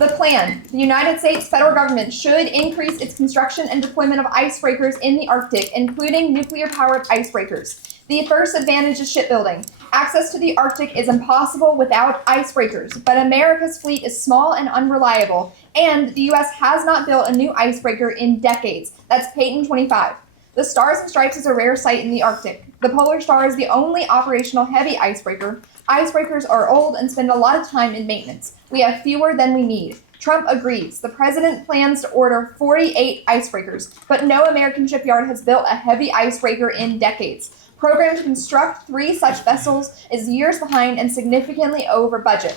The plan. The United States federal government should increase its construction and deployment of icebreakers in the Arctic, including nuclear-powered icebreakers. The first advantage is shipbuilding. Access to the Arctic is impossible without icebreakers, but America's fleet is small and unreliable, and the U.S. has not built a new icebreaker in decades. That's Peyton 25. The Stars and Stripes is a rare sight in the Arctic. The Polar Star is the only operational heavy icebreaker. Icebreakers are old and spend a lot of time in maintenance. We have fewer than we need. Trump agrees. The president plans to order 48 icebreakers, but no American shipyard has built a heavy icebreaker in decades. Program to construct 3 such vessels is years behind and significantly over budget.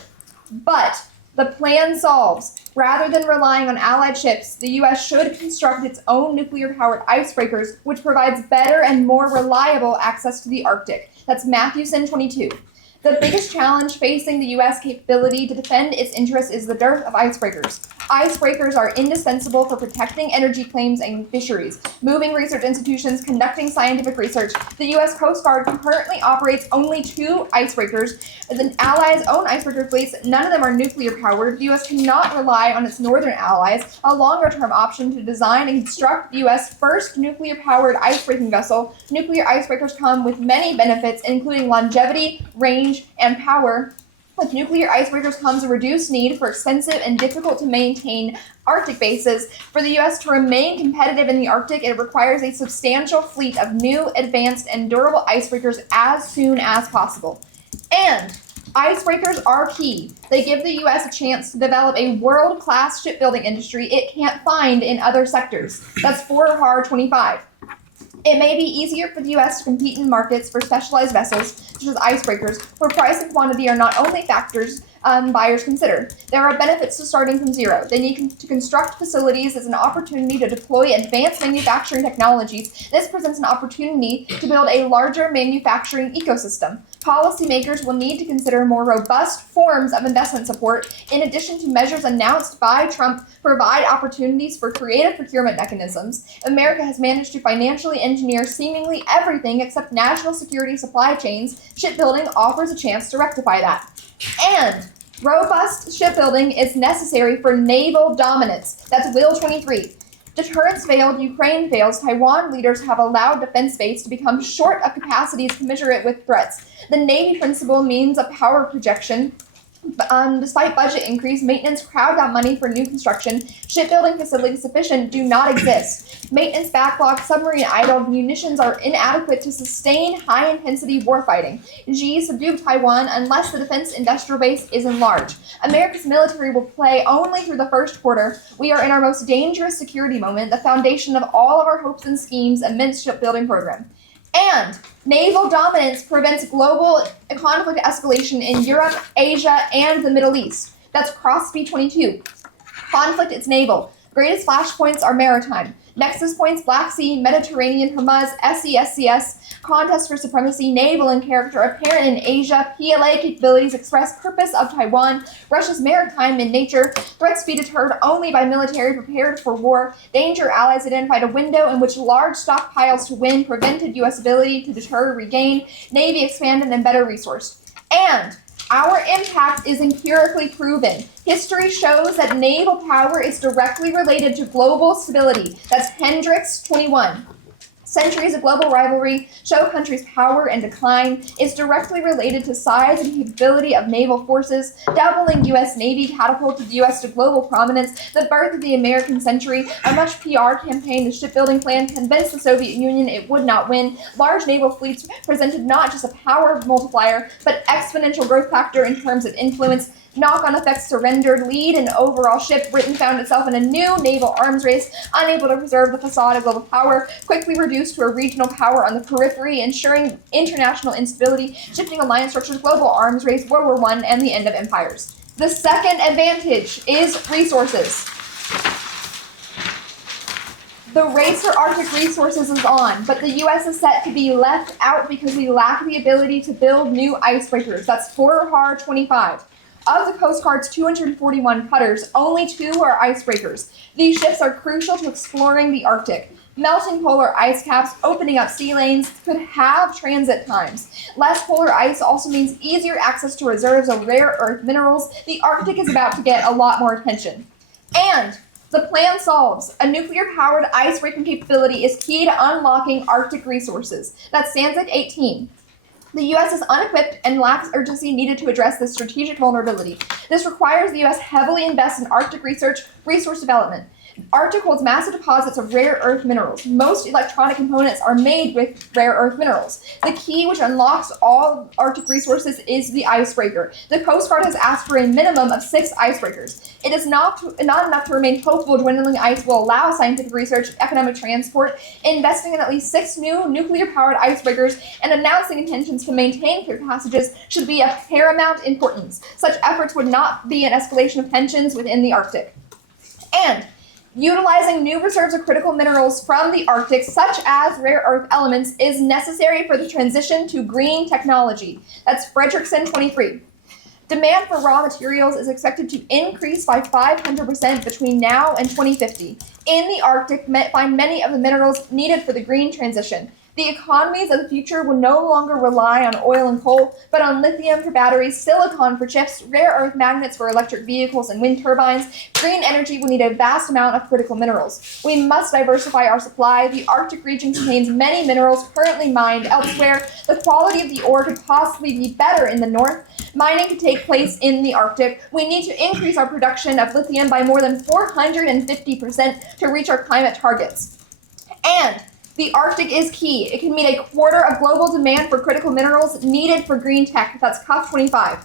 But the plan solves. Rather than relying on Allied ships, the U.S. should construct its own nuclear-powered icebreakers, which provides better and more reliable access to the Arctic. That's Matthewson 22. The biggest challenge facing the U.S. capability to defend its interests is the dearth of icebreakers. Icebreakers are indispensable for protecting energy claims and fisheries, moving research institutions, conducting scientific research. The U.S. Coast Guard currently operates only 2 icebreakers. The Allies own icebreaker fleets. None of them are nuclear-powered. The U.S. cannot rely on its northern allies. A longer-term option to design and construct the U.S. first nuclear-powered icebreaking vessel. Nuclear icebreakers come with many benefits, including longevity, range, and power. With nuclear icebreakers comes a reduced need for expensive and difficult-to-maintain Arctic bases. For the U.S. to remain competitive in the Arctic, it requires a substantial fleet of new, advanced, and durable icebreakers as soon as possible. And icebreakers are key. They give the U.S. a chance to develop a world-class shipbuilding industry it can't find in other sectors. That's Forhar 25. It may be easier for the U.S. to compete in markets for specialized vessels, such as icebreakers, where price and quantity are not only factors buyers consider. There are benefits to starting from zero. They need to construct facilities as an opportunity to deploy advanced manufacturing technologies. This presents an opportunity to build a larger manufacturing ecosystem. Policymakers will need to consider more robust forms of investment support, in addition to measures announced by Trump, provide opportunities for creative procurement mechanisms. America has managed to financially engineer seemingly everything except national security supply chains. Shipbuilding offers a chance to rectify that. And robust shipbuilding is necessary for naval dominance. That's Will 23. Deterrence failed, Ukraine fails, Taiwan leaders have allowed defense base to become short of capacities commensurate with threats. The Navy principle means a power projection. Despite budget increase, maintenance crowd out money for new construction. Shipbuilding facilities sufficient do not exist. Maintenance backlog, submarine idle, munitions are inadequate to sustain high-intensity warfighting. Xi subdued Taiwan unless the defense industrial base is enlarged. America's military will play only through the first quarter. We are in our most dangerous security moment, the foundation of all of our hopes and schemes, immense shipbuilding program. And naval dominance prevents global conflict escalation in Europe, Asia, and the Middle East. That's Crosby 22. Conflict is naval. Greatest flashpoints are maritime. Nexus points, Black Sea, Mediterranean, Hormuz, SCSCS, contest for supremacy, naval in character, apparent in Asia, PLA capabilities, express purpose of Taiwan, Russia's maritime in nature, threats be deterred only by military prepared for war, danger allies identified a window in which large stockpiles to win prevented U.S. ability to deter, regain, Navy expanded and better resourced. And our impact is empirically proven. History shows that naval power is directly related to global stability. That's Hendricks 21. Centuries of global rivalry show countries' power and decline is directly related to size and capability of naval forces. Doubling U.S. Navy catapulted the U.S. to global prominence. The birth of the American century, a much PR campaign, the shipbuilding plan convinced the Soviet Union it would not win. Large naval fleets presented not just a power multiplier, but exponential growth factor in terms of influence. Knock-on effects surrendered, lead and overall ship. Britain found itself in a new naval arms race, unable to preserve the facade of global power, quickly reduced to a regional power on the periphery, ensuring international instability, shifting alliance structures, global arms race, World War I, and the end of empires. The second advantage is resources. The race for Arctic resources is on, but the U.S. is set to be left out because we lack the ability to build new icebreakers. That's Forhar 25. Of the Coast Guard's 241 cutters, only 2 are icebreakers. These ships are crucial to exploring the Arctic. Melting polar ice caps, opening up sea lanes, could have transit times. Less polar ice also means easier access to reserves of rare earth minerals. The Arctic is about to get a lot more attention. And the plan solves. A nuclear-powered ice-breaking capability is key to unlocking Arctic resources. That's Sansic 18. The U.S. is unequipped and lacks urgency needed to address this strategic vulnerability. This requires the U.S. heavily invest in Arctic resource development. Arctic holds massive deposits of rare earth minerals. Most electronic components are made with rare earth minerals. The key which unlocks all Arctic resources is the icebreaker. The Coast Guard has asked for a minimum of 6 icebreakers. It is not enough to remain hopeful dwindling ice will allow scientific research, economic transport, investing in at least 6 new nuclear-powered icebreakers, and announcing intentions to maintain clear passages should be of paramount importance. Such efforts would not be an escalation of tensions within the Arctic. And utilizing new reserves of critical minerals from the Arctic, such as rare earth elements, is necessary for the transition to green technology. That's Fredrickson 23. Demand for raw materials is expected to increase by 500% between now and 2050. In the Arctic, find many of the minerals needed for the green transition. The economies of the future will no longer rely on oil and coal, but on lithium for batteries, silicon for chips, rare earth magnets for electric vehicles and wind turbines. Green energy will need a vast amount of critical minerals. We must diversify our supply. The Arctic region contains many minerals currently mined elsewhere. The quality of the ore could possibly be better in the north. Mining could take place in the Arctic. We need to increase our production of lithium by more than 450% to reach our climate targets. And the Arctic is key. It can meet a quarter of global demand for critical minerals needed for green tech. That's COP 25.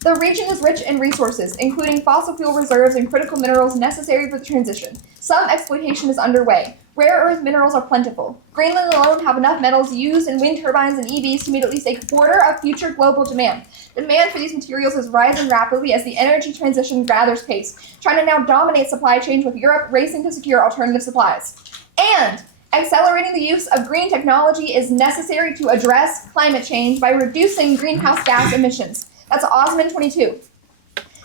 The region is rich in resources, including fossil fuel reserves and critical minerals necessary for the transition. Some exploitation is underway. Rare earth minerals are plentiful. Greenland alone have enough metals used in wind turbines and EVs to meet at least a quarter of future global demand. Demand for these materials is rising rapidly as the energy transition gathers pace. China now dominates supply chains, with Europe racing to secure alternative supplies. And accelerating the use of green technology is necessary to address climate change by reducing greenhouse gas emissions. That's Osman 22.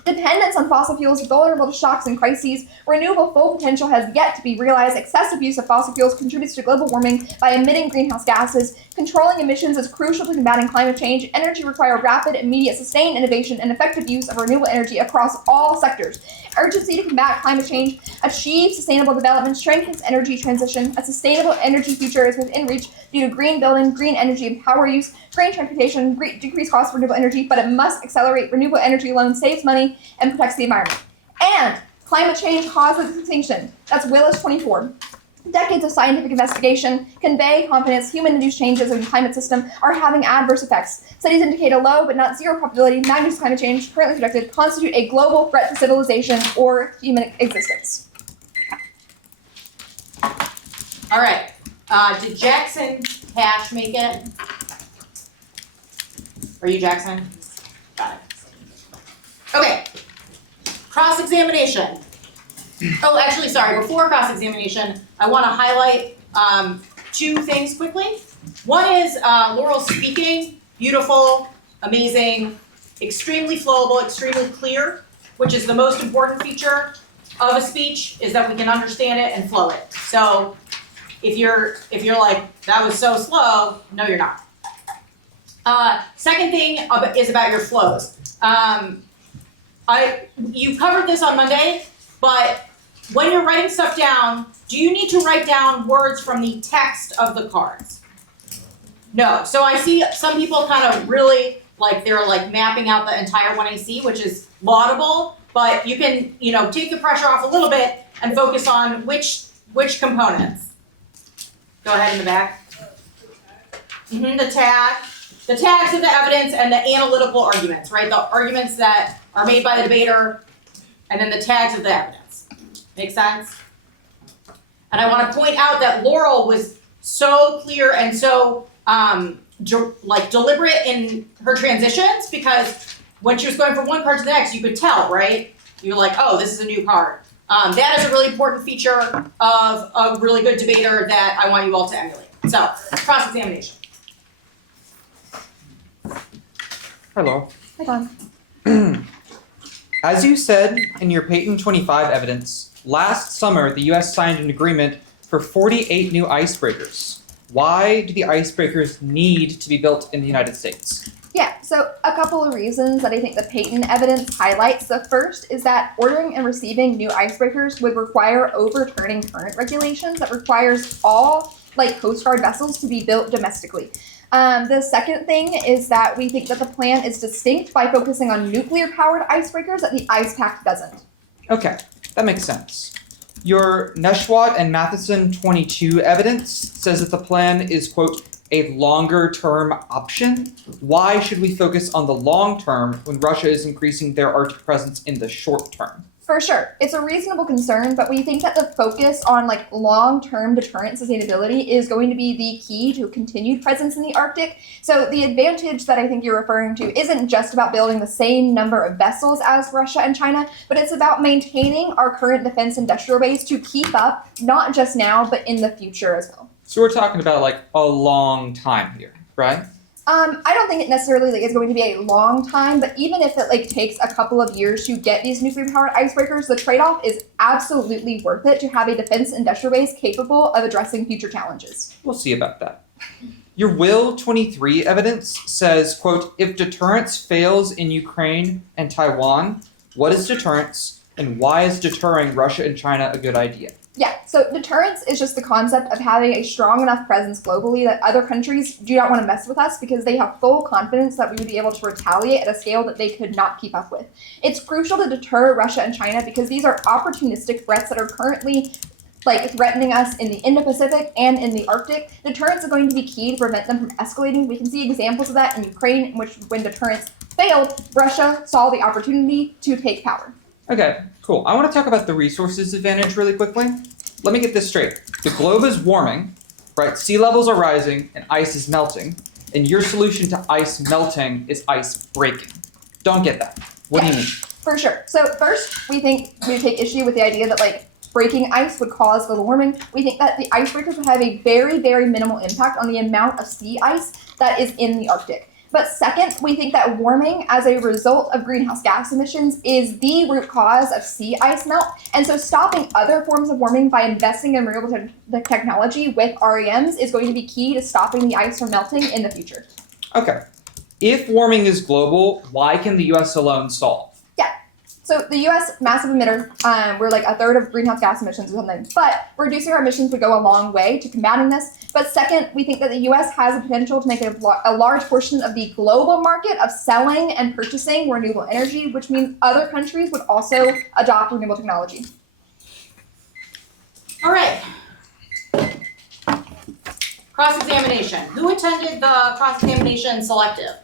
Dependence on fossil fuels is vulnerable to shocks and crises. Renewable full potential has yet to be realized. Excessive use of fossil fuels contributes to global warming by emitting greenhouse gases. Controlling emissions is crucial to combating climate change. Energy requires rapid, immediate, sustained innovation and effective use of renewable energy across all sectors. Urgency to combat climate change, achieve sustainable development, strengthens energy transition. A sustainable energy future is within reach due to green building, green energy and power use, green transportation, decreased costs for renewable energy, but it must accelerate. Renewable energy alone saves money and protects the environment. And climate change causes extinction. That's Willis 24. Decades of scientific investigation convey confidence human-induced changes in the climate system are having adverse effects. Studies indicate a low but not zero probability magnitude of climate change currently projected constitute a global threat to civilization or human existence. All right. Did Jackson Cash make it? Are you Jackson? Got it. Okay. Cross-examination. Oh, actually, sorry. Before cross-examination, I want to highlight 2 things quickly. One is Laurel speaking, beautiful, amazing, extremely flowable, extremely clear, which is the most important feature of a speech, is that we can understand it and flow it. So if you're like, that was so slow, no, you're not. Second thing is about your flows. You covered this on Monday, but when you're writing stuff down, do you need to write down words from the text of the cards? No. So I see some people kind of really, they're mapping out the entire 1AC, which is laudable, but you can, take the pressure off a little bit and focus on which components. Go ahead in the back. The tags of the evidence and the analytical arguments, right? The arguments that are made by the debater, and then the tags of the evidence. Make sense? And I want to point out that Laurel was so clear and so deliberate in her transitions, because when she was going from one card to the next, you could tell, right? You're like, oh, this is a new card. That is a really important feature of a really good debater that I want you all to emulate. So, cross-examination. Hello. Hi, Don. As you said in your Peyton 25 evidence, last summer the U.S. signed an agreement for for 48 new icebreakers. Why do the icebreakers need to be built in the United States? Yeah, so a couple of reasons that I think the patent evidence highlights. The first is that ordering and receiving new icebreakers would require overturning current regulations that requires all Coast Guard vessels to be built domestically. The second thing is that we think that the plan is distinct by focusing on nuclear-powered icebreakers that the Ice Pact doesn't. Okay, that makes sense. Your Neshwat and Matheson 22 evidence says that the plan is, quote, a longer-term option. Why should we focus on the long term when Russia is increasing their Arctic presence in the short term? For sure. It's a reasonable concern, but we think that the focus on long-term deterrent sustainability is going to be the key to continued presence in the Arctic. So the advantage that I think you're referring to isn't just about building the same number of vessels as Russia and China, but it's about maintaining our current defense industrial base to keep up, not just now, but in the future as well. So we're talking about a long time here, right? I don't think it necessarily is going to be a long time, but even if it takes a couple of years to get these nuclear-powered icebreakers, the trade-off is absolutely worth it to have a defense industrial base capable of addressing future challenges. We'll see about that. Your Will 23 evidence says, quote, if deterrence fails in Ukraine and Taiwan, what is deterrence and why is deterring Russia and China a good idea? Yeah, so deterrence is just the concept of having a strong enough presence globally that other countries do not want to mess with us because they have full confidence that we would be able to retaliate at a scale that they could not keep up with. It's crucial to deter Russia and China because these are opportunistic threats that are currently threatening us in the Indo-Pacific and in the Arctic. Deterrence is going to be key to prevent them from escalating. We can see examples of that in Ukraine, in which when deterrence failed, Russia saw the opportunity to take power. Okay, cool. I want to talk about the resources advantage really quickly. Let me get this straight. The globe is warming, right? Sea levels are rising and ice is melting. And your solution to ice melting is ice breaking. Don't get that. What do you mean? For sure. So first, we think we take issue with the idea that breaking ice would cause global warming. We think that the icebreakers would have a very, very minimal impact on the amount of sea ice that is in the Arctic. But second, we think that warming as a result of greenhouse gas emissions is the root cause of sea ice melt. And so stopping other forms of warming by investing in renewable technology with REMs is going to be key to stopping the ice from melting in the future. Okay. If warming is global, why can the US alone solve? So the U.S. massive emitter, we're a third of greenhouse gas emissions or something, but reducing our emissions would go a long way to combating this. But second, we think that the U.S. has the potential to make a large portion of the global market of selling and purchasing renewable energy, which means other countries would also adopt renewable technology. All right. Cross-examination. Who attended the cross-examination selective?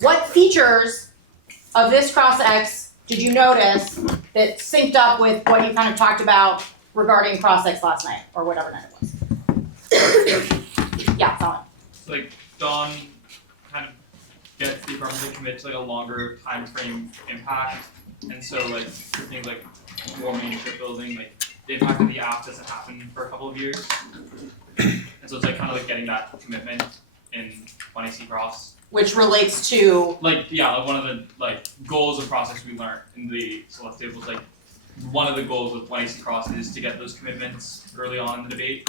What features of this cross-ex did you notice that synced up with what you kind of talked about regarding cross-ex last night, or whatever night it was? Yeah, Colin. Dawn kind of gets the department to commit to a longer time frame impact, and so for things like warming and shipbuilding, the impact of the app doesn't happen for a couple of years, and so it's kind of getting that commitment in when I see cross. Which relates to one of the goals of process we learned in the selective was one of the goals with 1AC Cross is to get those commitments early on in the debate.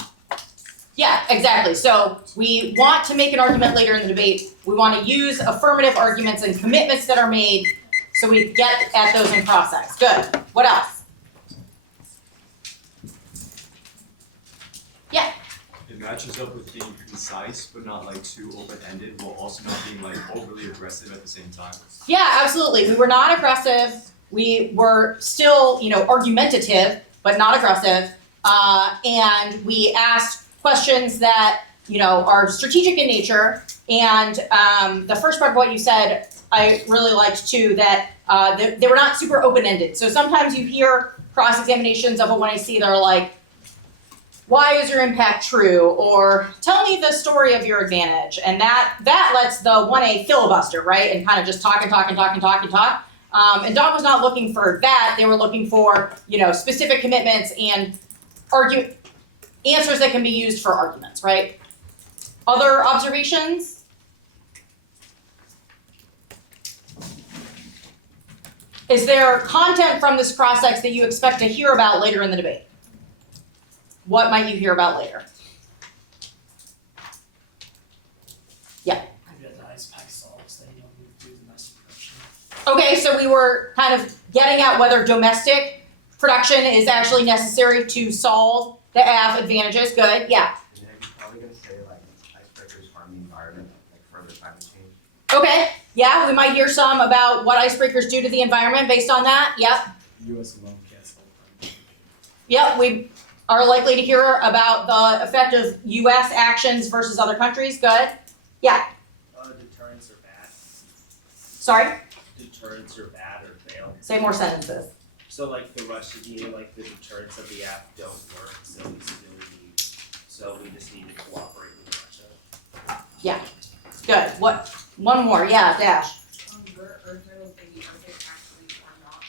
Yeah, exactly. So we want to make an argument later in the debate. We want to use affirmative arguments and commitments that are made so we get at those in cross-ex. Good. What else? Yeah. It matches up with being concise, but not too open-ended, while also not being overly aggressive at the same time. Yeah, absolutely. We were not aggressive. We were still, argumentative, but not aggressive. And we asked questions that, are strategic in nature. And the first part of what you said, I really liked too, that they were not super open-ended. So sometimes you hear cross-examinations of a 1AC that are why is your impact true? Or tell me the story of your advantage. And that lets the 1A filibuster, right? And kind of just talk. And Dawn was not looking for that. They were looking for, specific commitments and answers that can be used for arguments, right? Other observations? Is there content from this cross-ex that you expect to hear about later in the debate? what might you hear about later? Maybe the ice pack salts that you don't need to do domestic production. Okay, so we were kind of getting at whether domestic production is actually necessary to solve the AF advantages. Good, yeah. And then you're probably gonna say like icebreakers harm the environment, like further climate change. Okay, yeah, we might hear some about what icebreakers do to the environment based on that. Yep. US alone can't solve climate change. Yep, we are likely to hear about the effect of US actions versus other countries. Good. Deterrents are bad. Sorry, Deterrents are bad or fail. say more sentences. So like the Russia deal, like the deterrents of the app don't work, so we just need to cooperate with Russia. Good. What? One more. Yeah, Dash. Where are those maybe are they actually or not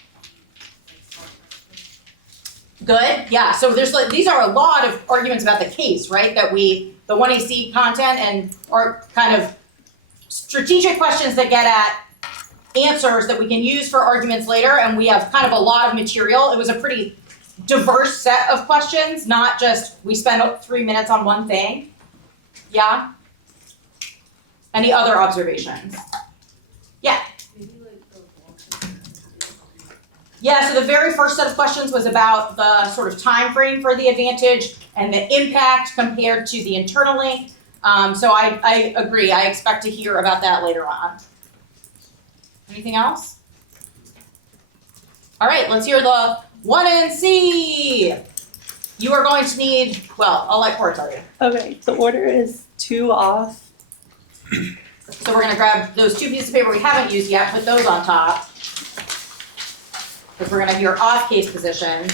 like self-rescue? Good. Yeah. So there's like these are a lot of arguments about the case, right? That the 1AC content and are kind of strategic questions that get at answers that we can use for arguments later, and we have kind of a lot of material. It was a pretty diverse set of questions, not just we spent 3 minutes on one thing. Yeah? Any other observations? Maybe like the long-term. Yeah, so the very first set of questions was about the sort of time frame for the advantage and the impact compared to the internal link. So I agree, I expect to hear about that later on. Anything else? All right, let's hear the 1NC. You are going to need, well, I'll let Cora tell you. Okay, the order is 2 off. So we're gonna grab those 2 pieces of paper we haven't used yet, put those on top. Because we're gonna hear off case positions.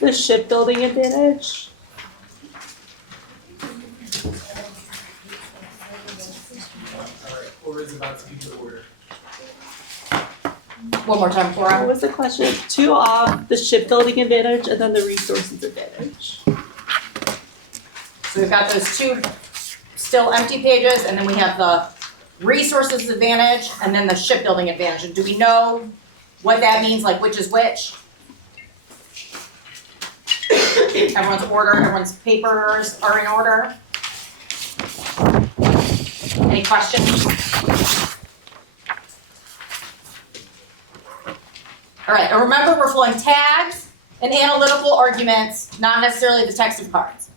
The shipbuilding advantage. Alright, or is about to be the order. One more time, What Cora. was the question? 2 off, the shipbuilding advantage, and then the resources advantage. So we've got those 2 still empty pages, and then we have the resources advantage, and then the shipbuilding advantage. And do we know what that means, like which is which? Everyone's order, everyone's papers are in order. Any questions? All right, and remember we're flowing tags and analytical arguments, not necessarily the text of cards.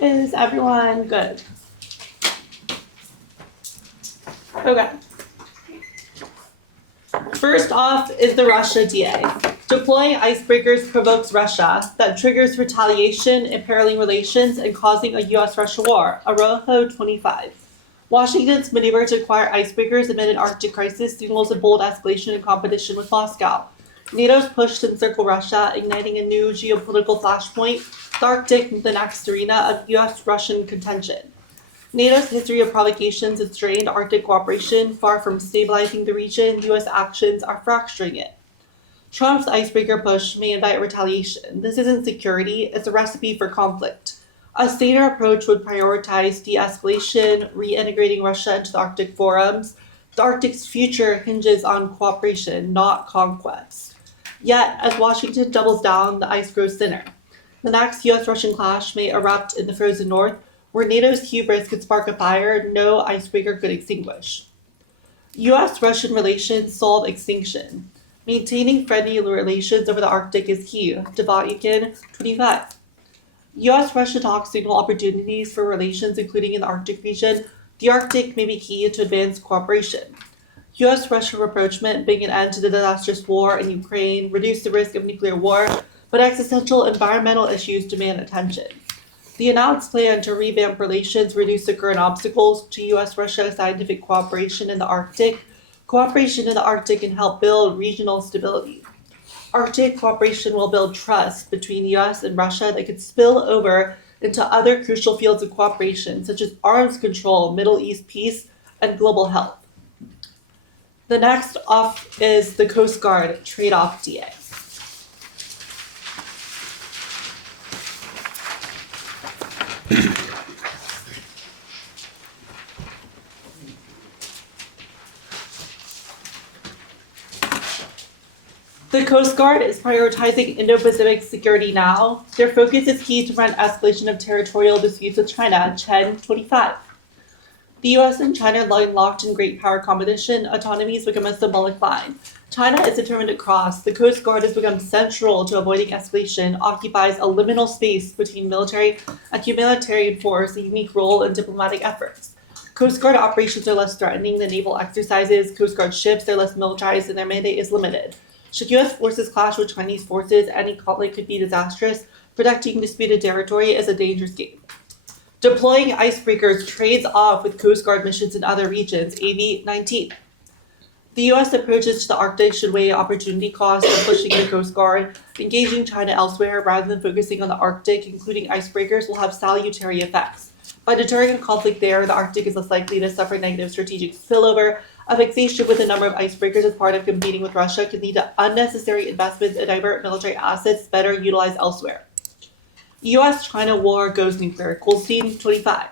Is everyone good? Okay. First off is the Russia DA. Deploying icebreakers provokes Russia. That triggers retaliation, imperiling relations, and causing a US-Russia war. Arojo 25. Washington's maneuver to acquire icebreakers amid an Arctic crisis signals a bold escalation in competition with Moscow. NATO's push to encircle Russia, igniting a new geopolitical flashpoint, the Arctic the next arena of US-Russian contention. NATO's history of provocations and strained Arctic cooperation, far from stabilizing the region, US actions are fracturing it. Trump's icebreaker push may invite retaliation. This isn't security, it's a recipe for conflict. A saner approach would prioritize de-escalation, reintegrating Russia into the Arctic forums. The Arctic's future hinges on cooperation, not conquest. Yet, as Washington doubles down, the ice grows thinner. The next US-Russian clash may erupt in the frozen north, where NATO's hubris could spark a fire no icebreaker could extinguish. US-Russian relations solve extinction. Maintaining friendly relations over the Arctic is key. Devatykin, 25. US-Russia talks signal opportunities for relations, including in the Arctic region. The Arctic may be key to advance cooperation. US-Russia rapprochement bring an end to the disastrous war in Ukraine, reduce the risk of nuclear war, but existential environmental issues demand attention. The announced plan to revamp relations reduce the current obstacles to US-Russia scientific cooperation in the Arctic. Cooperation in the Arctic can help build regional stability. Arctic cooperation will build trust between the US and Russia that could spill over into other crucial fields of cooperation, such as arms control, Middle East peace, and global health. The next off is the Coast Guard trade-off DA. The Coast Guard is prioritizing Indo-Pacific security now. Their focus is key to prevent escalation of territorial disputes with China, Chen 25. The US and China line locked in great power competition, autonomy has become a symbolic line. China is determined to cross. The Coast Guard has become central to avoiding escalation, occupies a liminal space between military and humanitarian force, a unique role in diplomatic efforts. Coast Guard operations are less threatening than naval exercises. Coast Guard ships are less militarized and their mandate is limited. Should US forces clash with Chinese forces, any conflict could be disastrous. Protecting disputed territory is a dangerous game. Deploying icebreakers trades off with Coast Guard missions in other regions, AB 19. The US approaches to the Arctic should weigh opportunity cost of pushing the Coast Guard. Engaging China elsewhere rather than focusing on the Arctic, including icebreakers, will have salutary effects. By deterring a conflict there, the Arctic is less likely to suffer negative strategic spillover. A fixation with a number of icebreakers as part of competing with Russia can lead to unnecessary investments and divert military assets better utilized elsewhere. US-China war goes nuclear. Goldstein, 25.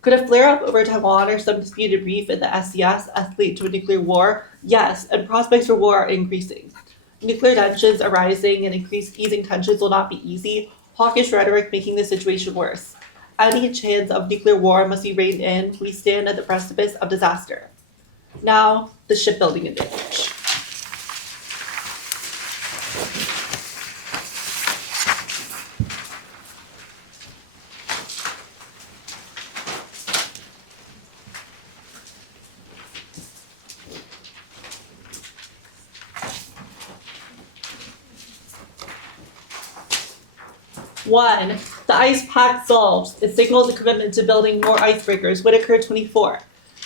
Could a flare-up over Taiwan or some disputed reef in the SCS escalate to a nuclear war? Yes, and prospects for war are increasing. Nuclear tensions arising and easing tensions will not be easy. Hawkish rhetoric making the situation worse. Any chance of nuclear war must be reined in. We stand at the precipice of disaster. Now, the shipbuilding advantage. One, the ice pact solves. It signals a commitment to building more icebreakers. Whitaker 24.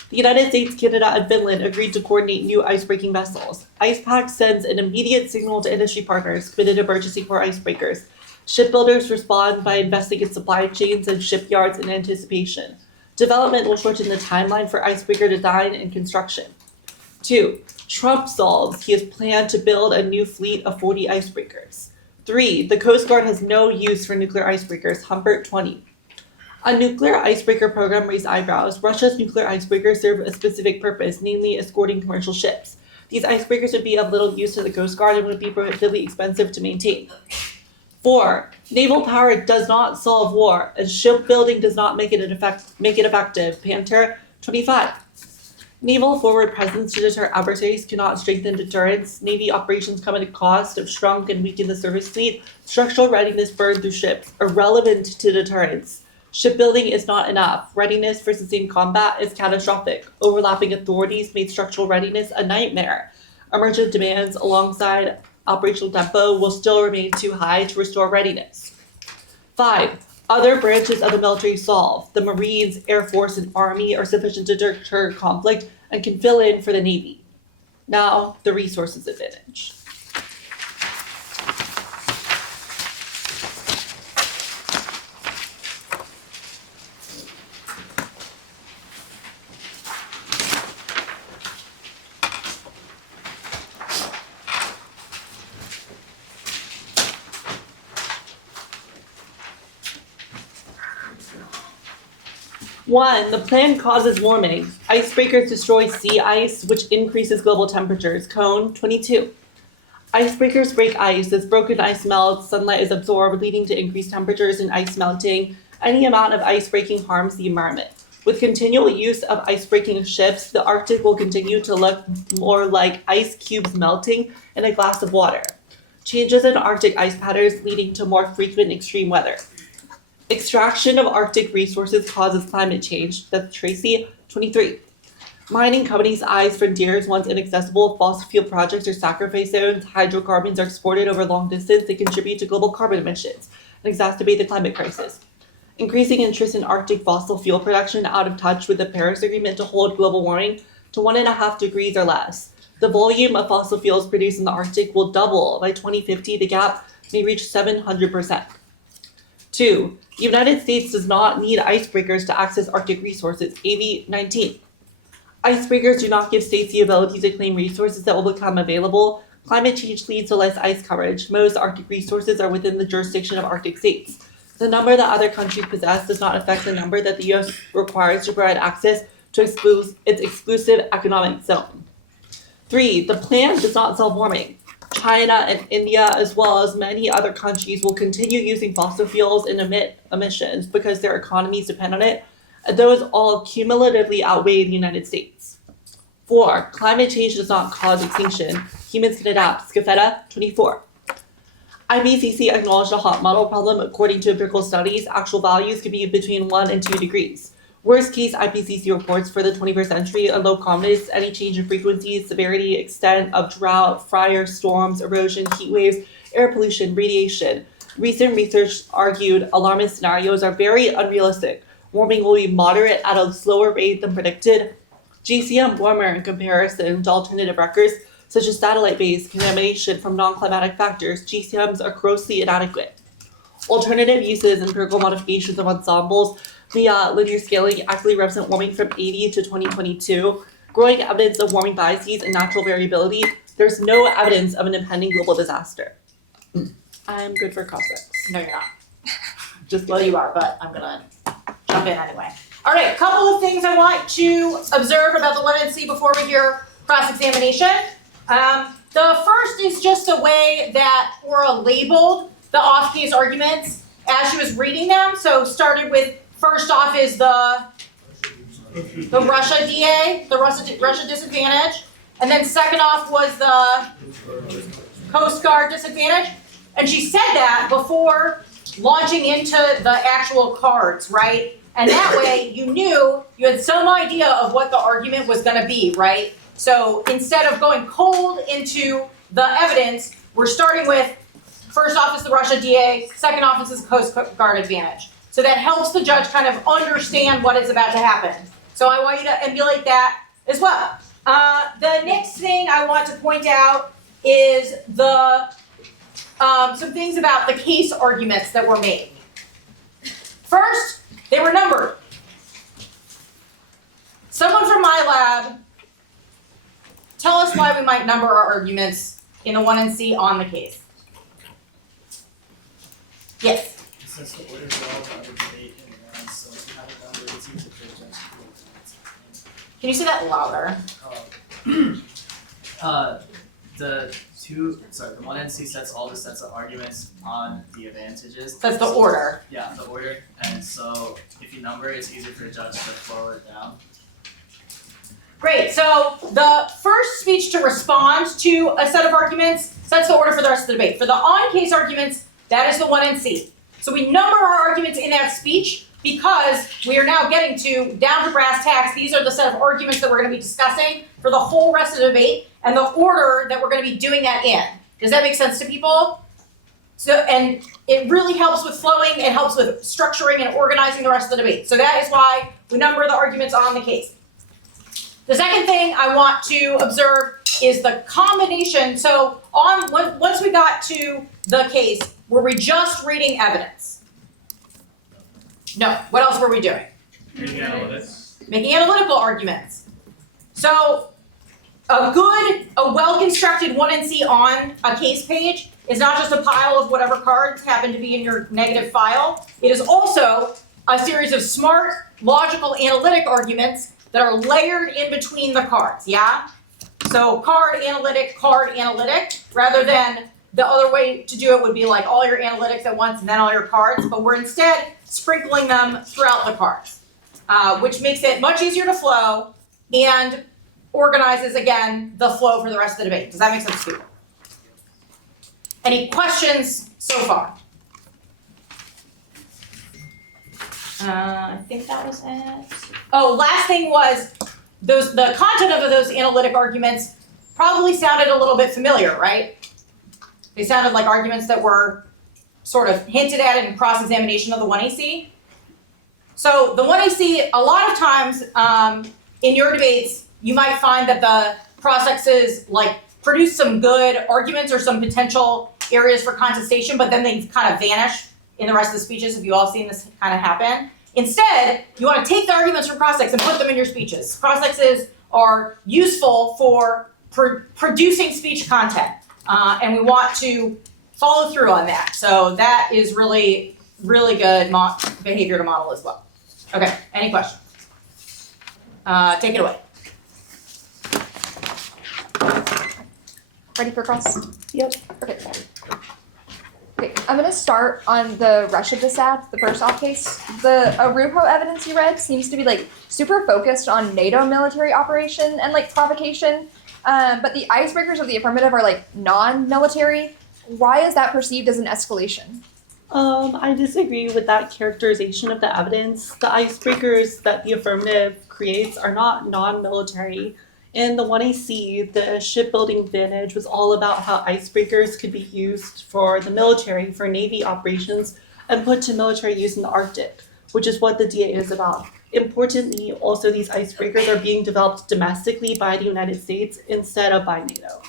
The United States, Canada, and Finland agreed to coordinate new icebreaking vessels. Ice pact sends an immediate signal to industry partners committed to purchasing more icebreakers. Shipbuilders respond by investing in supply chains and shipyards in anticipation. Development will shorten the timeline for icebreaker design and construction. 2. Trump solves. He has planned to build a new fleet of 40 icebreakers. 3. The Coast Guard has no use for nuclear icebreakers. Humbert 20. A nuclear icebreaker program raised eyebrows. Russia's nuclear icebreakers serve a specific purpose, namely escorting commercial ships. These icebreakers would be of little use to the Coast Guard and would be prohibitively expensive to maintain. 4. Naval power does not solve war, and shipbuilding does not make it effective. Panther 25. Naval forward presence to deter adversaries cannot strengthen deterrence. Navy operations come at a cost of shrunk and weakened the service fleet. Structural readiness burned through ships, irrelevant to deterrence. Shipbuilding is not enough. Readiness for sustained combat is catastrophic. Overlapping authorities made structural readiness a nightmare. Emergent demands alongside operational tempo will still remain too high to restore readiness. 5. Other branches of the military solve. The Marines, Air Force, and Army are sufficient to deter conflict and can fill in for the Navy. Now, the resources advantage. One, the plan causes warming. Icebreakers destroy sea ice, which increases global temperatures. Cone 22. Icebreakers break ice. As broken ice melts, sunlight is absorbed, leading to increased temperatures and ice melting. Any amount of ice breaking harms the environment. With continual use of ice breaking ships, the Arctic will continue to look more like ice cubes melting in a glass of water. Changes in Arctic ice patterns leading to more frequent extreme weather. Extraction of Arctic resources causes climate change. That's Tracy 23. Mining companies' eyes frontiers once inaccessible. Fossil fuel projects are sacrifice zones. Hydrocarbons are exported over long distance. They contribute to global carbon emissions and exacerbate the climate crisis. Increasing interest in Arctic fossil fuel production out of touch with the Paris Agreement to hold global warming to 1.5 degrees or less. The volume of fossil fuels produced in the Arctic will double. By 2050, the gap may reach 700%. 2. The United States does not need icebreakers to access Arctic resources. AB 19. Icebreakers do not give states the ability to claim resources that will become available. Climate change leads to less ice coverage. Most Arctic resources are within the jurisdiction of Arctic states. The number that other countries possess does not affect the number that the U.S. requires to provide access to its exclusive economic zone. 3. The plan does not solve warming. China and India, as well as many other countries, will continue using fossil fuels and emit emissions because their economies depend on it, and those all cumulatively outweigh the United States. 4. Climate change does not cause extinction. Humans can adapt. Scafetta, 24. IPCC acknowledged a hot model problem. According to empirical studies, actual values could be between 1 and 2 degrees. Worst case IPCC reports for the 21st century are low calmness, any change in frequency, severity, extent of drought, fire, storms, erosion, heat waves, air pollution, radiation. Recent research argued alarmist scenarios are very unrealistic. Warming will be moderate at a slower rate than predicted. GCM warmer in comparison to alternative records, such as satellite-based contamination from non-climatic factors. GCMs are grossly inadequate. Alternative uses and empirical modifications of ensembles via linear scaling accurately represent warming from 80 to 2022. Growing evidence of warming biases and natural variability. There's no evidence of an impending global disaster. I'm good for cross-checks. No, you're not. Just Well, like you are, but I'm gonna jump in anyway. All right, couple of things I want to observe about the 1NC before we hear cross-examination. The first is just the way that Ora labeled the off-case arguments as she was reading them. So started with, first off is the Russia DA, the Russia disadvantage. And then second off was the Coast Guard disadvantage. And she said that before launching into the actual cards, right? And that way you knew, you had some idea of what the argument was gonna be, right? So instead of going cold into the evidence, we're starting with first off is the Russia DA, second off is the Coast Guard advantage. So that helps the judge kind of understand what is about to happen. So I want you to emulate that as well. The next thing I want to point out is the some things about the case arguments that were made. First, they were numbered. Someone from my lab, tell us why we might number our arguments in the 1NC on the case. Yes? Since the order is all about the debate in advance, so if you have a number, it's easy for the judge to do Can you say that louder? The 1NC sets all the sets of arguments on the advantages. That's the order. Yeah, the order. And so if you number it, it's easier for a judge to flow it down. Great, so the first speech to respond to a set of arguments sets the order for the rest of the debate. For the on-case arguments, that is the 1NC. So we number our arguments in that speech because we are now getting to, down to brass tacks, these are the set of arguments that we're going to be discussing for the whole rest of the debate and the order that we're going to be doing that in. Does that make sense to people? So, and it really helps with flowing, it helps with structuring and organizing the rest of the debate. So that is why we number the arguments on the case. The second thing I want to observe is the combination. So once we got to the case, were we just reading evidence? No. What else were we doing? Making analytical arguments. So a well-constructed 1NC on a case page is not just a pile of whatever cards happen to be in your negative file. It is also a series of smart, logical, analytic arguments that are layered in between the cards, yeah? So card, analytic, rather than the other way to do it would be like all your analytics at once and then all your cards, but we're instead sprinkling them throughout the cards, which makes it much easier to flow and organizes, again, the flow for the rest of the debate. Does that make sense to you? Any questions so far? I think that was it. Oh, last thing was the content of those analytic arguments probably sounded a little bit familiar, right? They sounded like arguments that were sort of hinted at in cross-examination of the 1AC. So the 1AC, a lot of times in your debates, you might find that the cross-exes like produce some good arguments or some potential areas for contestation, but then they kind of vanish in the rest of the speeches. Have you all seen this kind of happen? Instead, you want to take the arguments from cross-ex and put them in your speeches. Cross-exes are useful for producing speech content, and we want to follow through on that. So that is really, really good behavior to model as well. Okay, any questions? Take it away. Ready for cross? Yep. Okay. Okay, I'm gonna start on the Russia Disad, the first off case. The Arujo evidence you read seems to be like super focused on NATO military operation and like provocation, but the icebreakers of the affirmative are like non-military. Why is that perceived as an escalation? I disagree with that characterization of the evidence. The icebreakers that the affirmative creates are not non-military. In the 1AC, the shipbuilding advantage was all about how icebreakers could be used for the military, for Navy operations, and put to military use in the Arctic, which is what the DA is about. Importantly, also these icebreakers are being developed domestically by the United States instead of by NATO.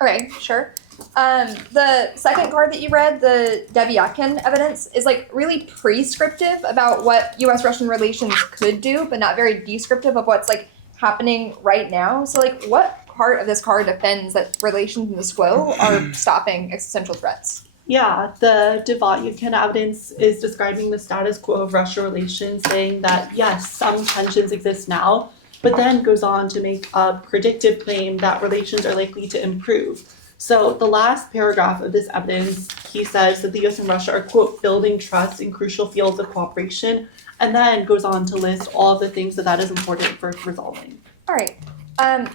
Okay, sure. The second card that you read, the Debyatkin evidence, is like really prescriptive about what U.S.-Russian relations could do, but not very descriptive of what's like happening right now. So like what part of this card defends that relations in the quo are stopping existential threats? Yeah, the Debyatkin evidence is describing the status quo of Russia relations, saying that yes, some tensions exist now, but then goes on to make a predictive claim that relations are likely to improve. So the last paragraph of this evidence, he says that the US and Russia are, quote, building trust in crucial fields of cooperation, and then goes on to list all of the things that is important for resolving. All right.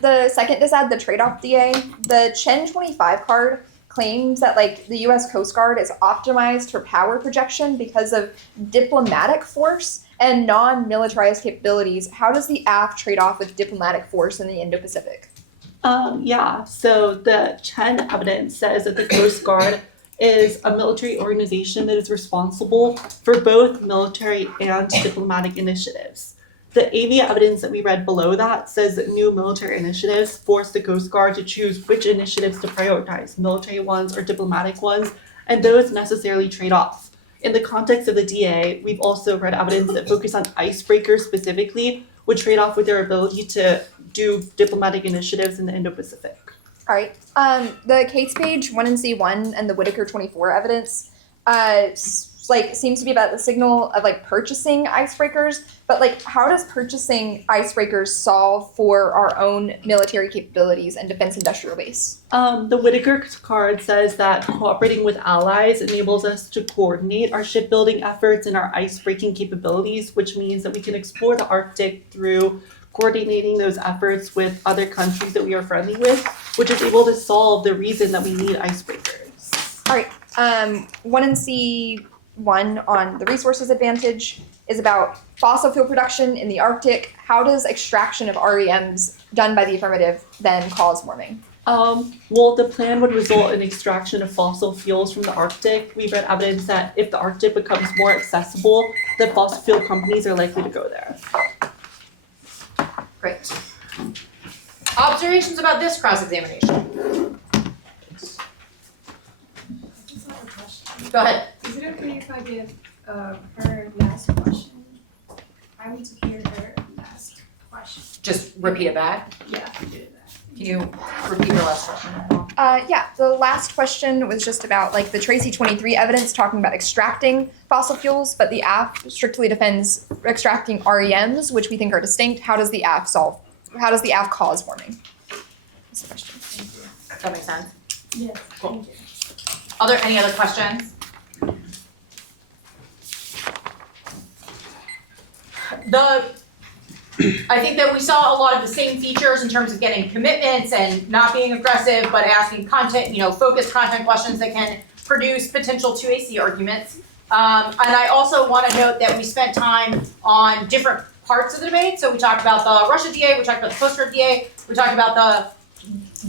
The second Disad, the trade-off DA, the Chen 25 card claims that like the U.S. Coast Guard is optimized for power projection because of diplomatic force and non-militarized capabilities. How does the AF trade off with diplomatic force in the Indo-Pacific? So the Chen evidence says that the Coast Guard is a military organization that is responsible for both military and diplomatic initiatives. The AV evidence that we read below that says that new military initiatives force the Coast Guard to choose which initiatives to prioritize, military ones or diplomatic ones, and those necessarily trade off. In the context of the DA, we've also read evidence that focus on icebreakers specifically would trade off with their ability to do diplomatic initiatives in the Indo-Pacific. All right. The Cates page 1 and C1 and the Whitaker 24 evidence seems to be about the signal of like purchasing icebreakers, but like how does purchasing icebreakers solve for our own military capabilities and defense industrial base? The Whitaker card says that cooperating with allies enables us to coordinate our shipbuilding efforts and our ice-breaking capabilities, which means that we can explore the Arctic through coordinating those efforts with other countries that we are friendly with, which is able to solve the reason that we need icebreakers. All right. 1 and C1 on the resources advantage is about fossil fuel production in the Arctic. How does extraction of REMs done by the affirmative then cause warming? Well, the plan would result in extraction of fossil fuels from the Arctic. We've read evidence that if the Arctic becomes more accessible, that fossil fuel companies are likely to go there. Great. Observations about this cross-examination? Go ahead. Is it okay if I give her last question? I want to hear her last question. Just repeat it back. Yeah, I did that. Can you repeat your last question? Yeah, the last question was just about like the Tracy 23 evidence talking about extracting fossil fuels, but the AF strictly defends extracting REMs, which we think are distinct. How does the AF cause warming? That's the question. Does that make sense? Yes, Cool. thank you. Any other questions? I think that we saw a lot of the same features in terms of getting commitments and not being aggressive, but asking focused content questions that can produce potential 2AC arguments. And I also want to note that we spent time on different parts of the debate. So we talked about the Russia DA, we talked about the Coast Guard DA, we talked about the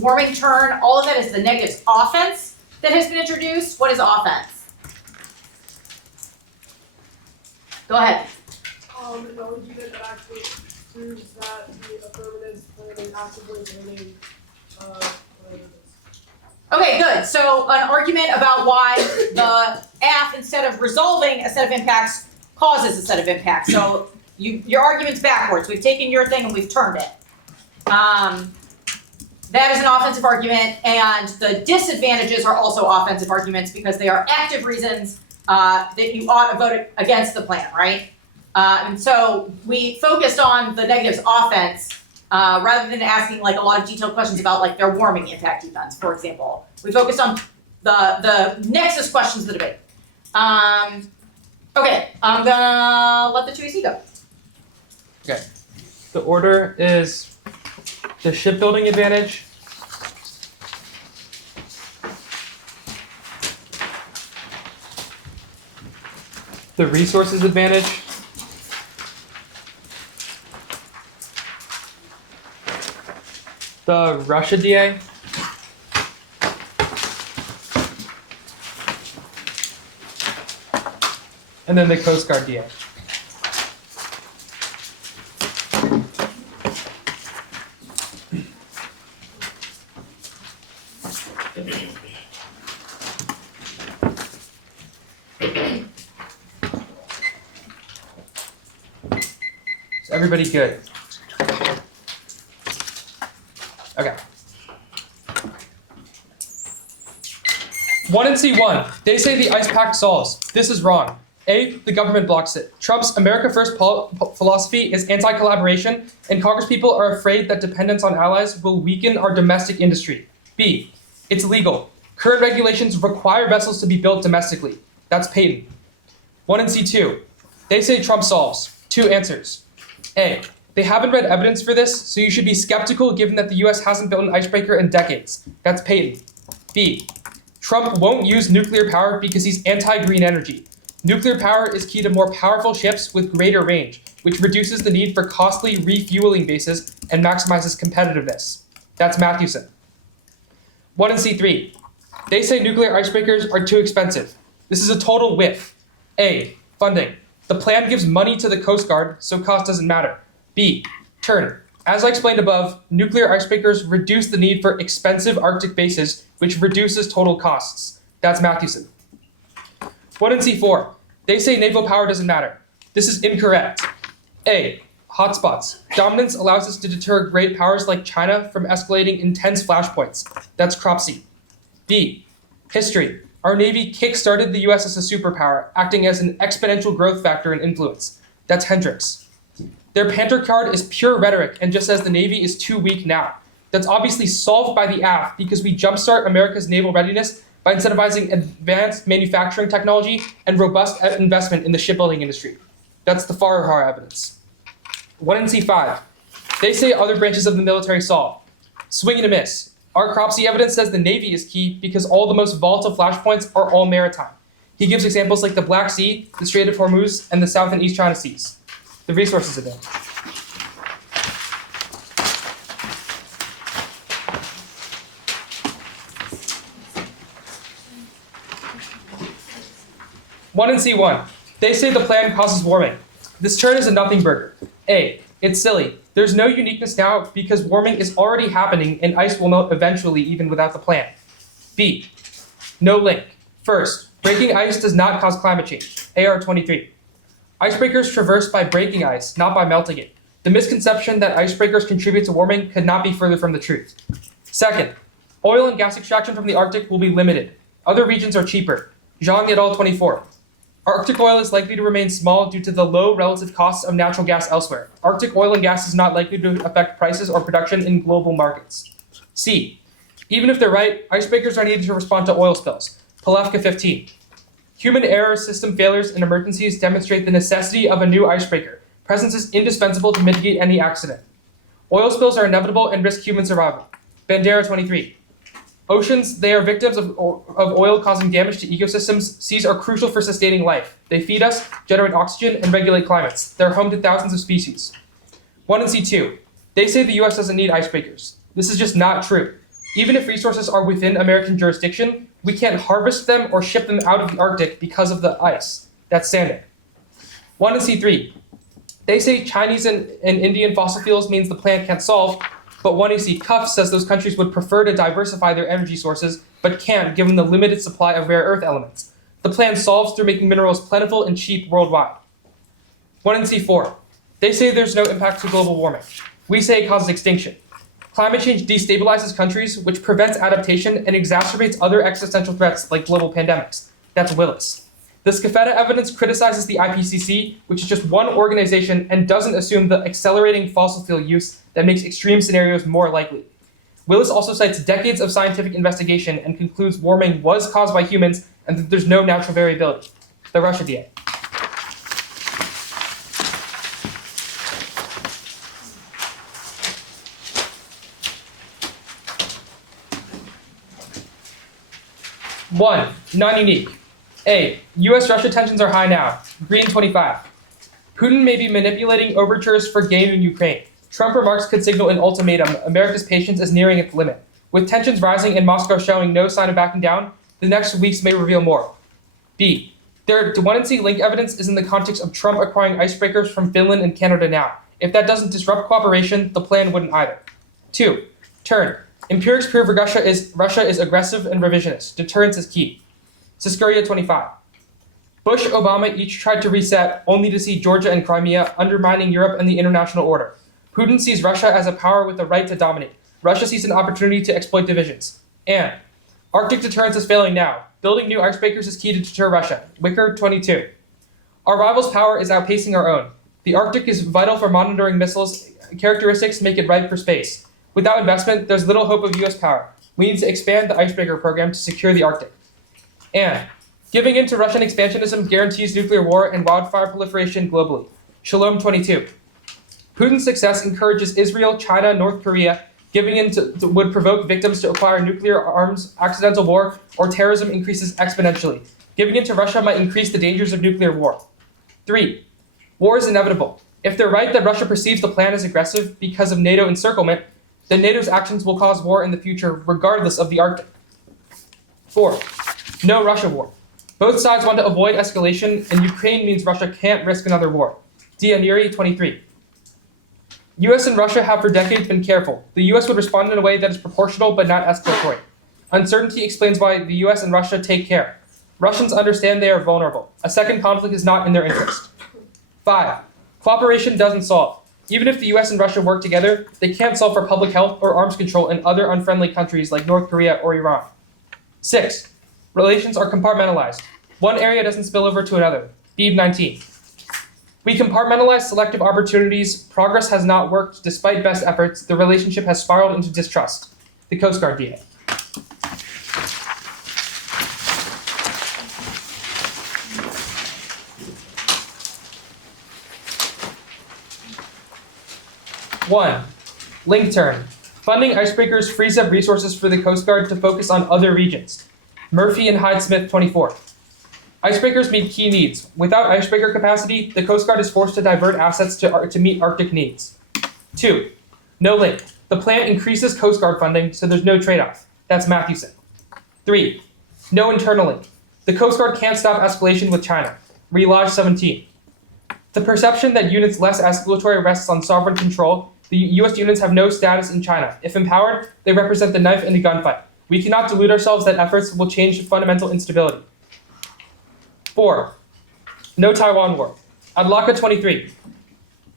warming turn. All of that is the negatives offense that has been introduced. What is offense? Go ahead. No, you did that actually proves that the affirmative is planning actively winning Okay, good. So an argument about why the AF, instead of resolving a set of impacts, causes a set of impacts. So your argument's backwards. We've taken your thing and we've turned it. That is an offensive argument, and the disadvantages are also offensive arguments because they are active reasons that you ought to vote against the plan, right? And so we focused on the negatives offense rather than asking like a lot of detailed questions about like their warming impact events, for example. We focused on the nexus questions of the debate. Okay, I'm gonna let the 2AC go. The order is the shipbuilding advantage, the resources advantage, the Russia DA, and then the Coast Guard DA. Is everybody good? Okay. 1 and C1. They say the ice pact solves. This is wrong. A, the government blocks it. Trump's America First philosophy is anti-collaboration, and Congresspeople are afraid that dependence on allies will weaken our domestic industry. B, it's legal. Current regulations require vessels to be built domestically. That's patent. 1 and C2. They say Trump solves. 2 answers. A, they haven't read evidence for this, so you should be skeptical given that the US hasn't built an icebreaker in decades. That's patent. B, Trump won't use nuclear power because he's anti-green energy. Nuclear power is key to more powerful ships with greater range, which reduces the need for costly refueling bases and maximizes competitiveness. That's Mathewson. 1 and C3. They say nuclear icebreakers are too expensive. This is a total whiff. A, funding. The plan gives money to the Coast Guard, so cost doesn't matter. B, turn. As I explained above, nuclear icebreakers reduce the need for expensive Arctic bases, which reduces total costs. That's Mathewson. 1 and C4. They say naval power doesn't matter. This is incorrect. A, hotspots. Dominance allows us to deter great powers like China from escalating intense flashpoints. That's Cropsey. B, history. Our Navy kick-started the US as a superpower, acting as an exponential growth factor in influence. That's Hendricks. Their Panther card is pure rhetoric and just says the Navy is too weak now. That's obviously solved by the AF because we jumpstart America's naval readiness by incentivizing advanced manufacturing technology and robust investment in the shipbuilding industry. That's the Farahar evidence. 1 and C5. They say other branches of the military solve. Swing and a miss. Our Cropsey evidence says the Navy is key because all the most volatile flashpoints are all maritime. He gives examples like the Black Sea, the Strait of Hormuz, and the South and East China Seas. The resources advantage. One and C1. They say the plan causes warming. This turn is a nothing burger. A, it's silly. There's no uniqueness now because warming is already happening and ice will melt eventually even without the plan. B, no link. First, breaking ice does not cause climate change. AR 23. Icebreakers traverse by breaking ice, not by melting it. The misconception that icebreakers contribute to warming could not be further from the truth. Second, oil and gas extraction from the Arctic will be limited. Other regions are cheaper. Zhang et al. 24. Arctic oil is likely to remain small due to the low relative costs of natural gas elsewhere. Arctic oil and gas is not likely to affect prices or production in global markets. C. Even if they're right, icebreakers are needed to respond to oil spills. Palevka 15. Human error, system failures, and emergencies demonstrate the necessity of a new icebreaker. Presence is indispensable to mitigate any accident. Oil spills are inevitable and risk human survival. Bandera 23. Oceans, they are victims of oil causing damage to ecosystems. Seas are crucial for sustaining life. They feed us, generate oxygen, and regulate climates. They're home to thousands of species. 1 and C2. They say the US doesn't need icebreakers. This is just not true. Even if resources are within American jurisdiction, we can't harvest them or ship them out of the Arctic because of the ice. That's Sandick. 1 and C3. They say Chinese and Indian fossil fuels means the plan can't solve, but 1AC Cuff says those countries would prefer to diversify their energy sources, but can't given the limited supply of rare earth elements. The plan solves through making minerals plentiful and cheap worldwide. 1 and C4. They say there's no impact to global warming. We say it causes extinction. Climate change destabilizes countries, which prevents adaptation and exacerbates other existential threats like global pandemics. That's Willis. The Scafetta evidence criticizes the IPCC, which is just one organization and doesn't assume the accelerating fossil fuel use that makes extreme scenarios more likely. Willis also cites decades of scientific investigation and concludes warming was caused by humans and that there's no natural variability. The Russia DA. One, non-unique. A, US-Russia tensions are high now. Green 25. Putin may be manipulating overtures for game in Ukraine. Trump remarks could signal an ultimatum. America's patience is nearing its limit. With tensions rising and Moscow showing no sign of backing down, the next weeks may reveal more. B, their dependency link evidence is in the context of Trump acquiring icebreakers from Finland and Canada now. If that doesn't disrupt cooperation, the plan wouldn't either. 2, turn. Empirics prove Russia is aggressive and revisionist. Deterrence is key. Siskuria 25. Bush, Obama each tried to reset, only to see Georgia and Crimea undermining Europe and the international order. Putin sees Russia as a power with the right to dominate. Russia sees an opportunity to exploit divisions. And Arctic deterrence is failing now. Building new icebreakers is key to deter Russia. Wicker 22. Our rival's power is outpacing our own. The Arctic is vital for monitoring missiles. Characteristics make it ripe for space. Without investment, there's little hope of U.S. power. We need to expand the icebreaker program to secure the Arctic. And giving in to Russian expansionism guarantees nuclear war and wildfire proliferation globally. Shalom 22. Putin's success encourages Israel, China, North Korea. Giving in to would provoke victims to acquire nuclear arms, accidental war, or terrorism increases exponentially. Giving in to Russia might increase the dangers of nuclear war. 3. War is inevitable. If they're right that Russia perceives the plan as aggressive because of NATO encirclement, then NATO's actions will cause war in the future regardless of the Arctic. 4. No Russia war. Both sides want to avoid escalation, and Ukraine means Russia can't risk another war. Dianiri 23. US and Russia have for decades been careful. The US would respond in a way that is proportional but not escalatory. Uncertainty explains why the US and Russia take care. Russians understand they are vulnerable. A second conflict is not in their interest. 5. Cooperation doesn't solve. Even if the US and Russia work together, they can't solve for public health or arms control in other unfriendly countries like North Korea or Iran. 6. Relations are compartmentalized. One area doesn't spill over to another. Beeb 19. We compartmentalize selective opportunities. Progress has not worked despite best efforts. The relationship has spiraled into distrust. The Coast Guard DA. One, link turn. Funding icebreakers frees up resources for the Coast Guard to focus on other regions. Murphy and Hyde-Smith 24. Icebreakers meet key needs. Without icebreaker capacity, the Coast Guard is forced to divert assets to meet Arctic needs. 2, no link. The plan increases Coast Guard funding, so there's no trade-off. That's Mathewson. 3, no internal link. The Coast Guard can't stop escalation with China. Relodge 17. The perception that units less escalatory rests on sovereign control. The US units have no status in China. If empowered, they represent the knife in the gunfight. We cannot delude ourselves that efforts will change fundamental instability. 4, no Taiwan war. Adlaka 23.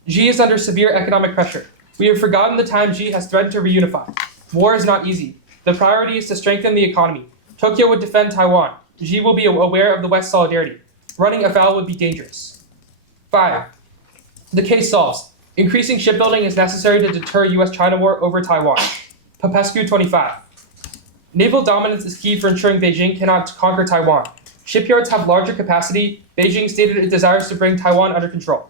Xi is under severe economic pressure. We have forgotten the time Xi has threatened to reunify. War is not easy. The priority is to strengthen the economy. Tokyo would defend Taiwan. Xi will be aware of the West's solidarity. Running afoul would be dangerous. 5, the case solves. Increasing shipbuilding is necessary to deter US-China war over Taiwan. Popescu 25. Naval dominance is key for ensuring Beijing cannot conquer Taiwan. Shipyards have larger capacity. Beijing stated it desires to bring Taiwan under control.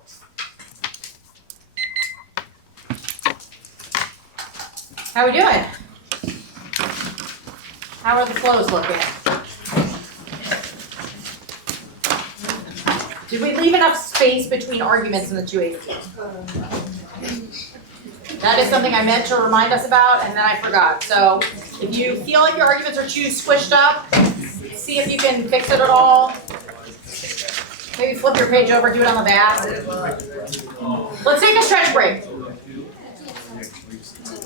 How we doing? How are the flows looking? Did we leave enough space between arguments in the two agencies? That is something I meant to remind us about, and then I forgot. So if you feel like your arguments are too squished up, see if you can fix it at all. Maybe flip your page over, do it on the back. Let's take a stretch break.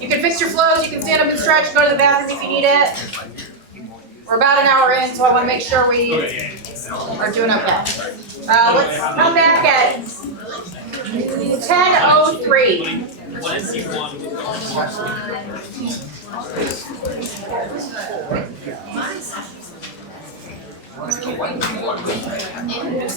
You can fix your flows, you can stand up and stretch, go to the bathroom if you need it. We're about an hour in, so I want to make sure we are doing okay. Let's come back at 10:03. What is C1? I'm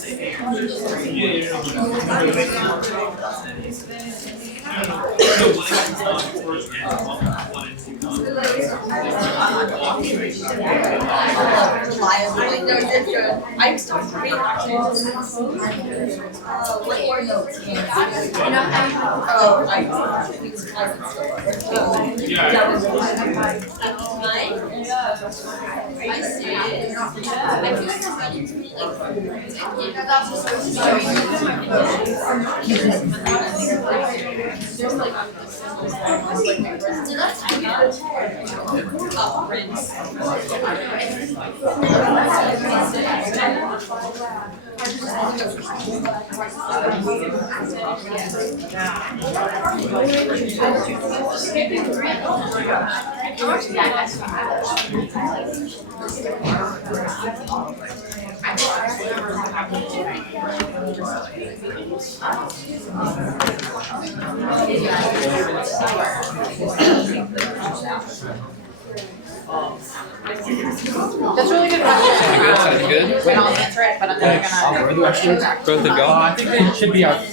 still pretty That's a really good question. Sounds good. And I'll answer it, but I'm gonna. Both of y'all? I think they should be out. You're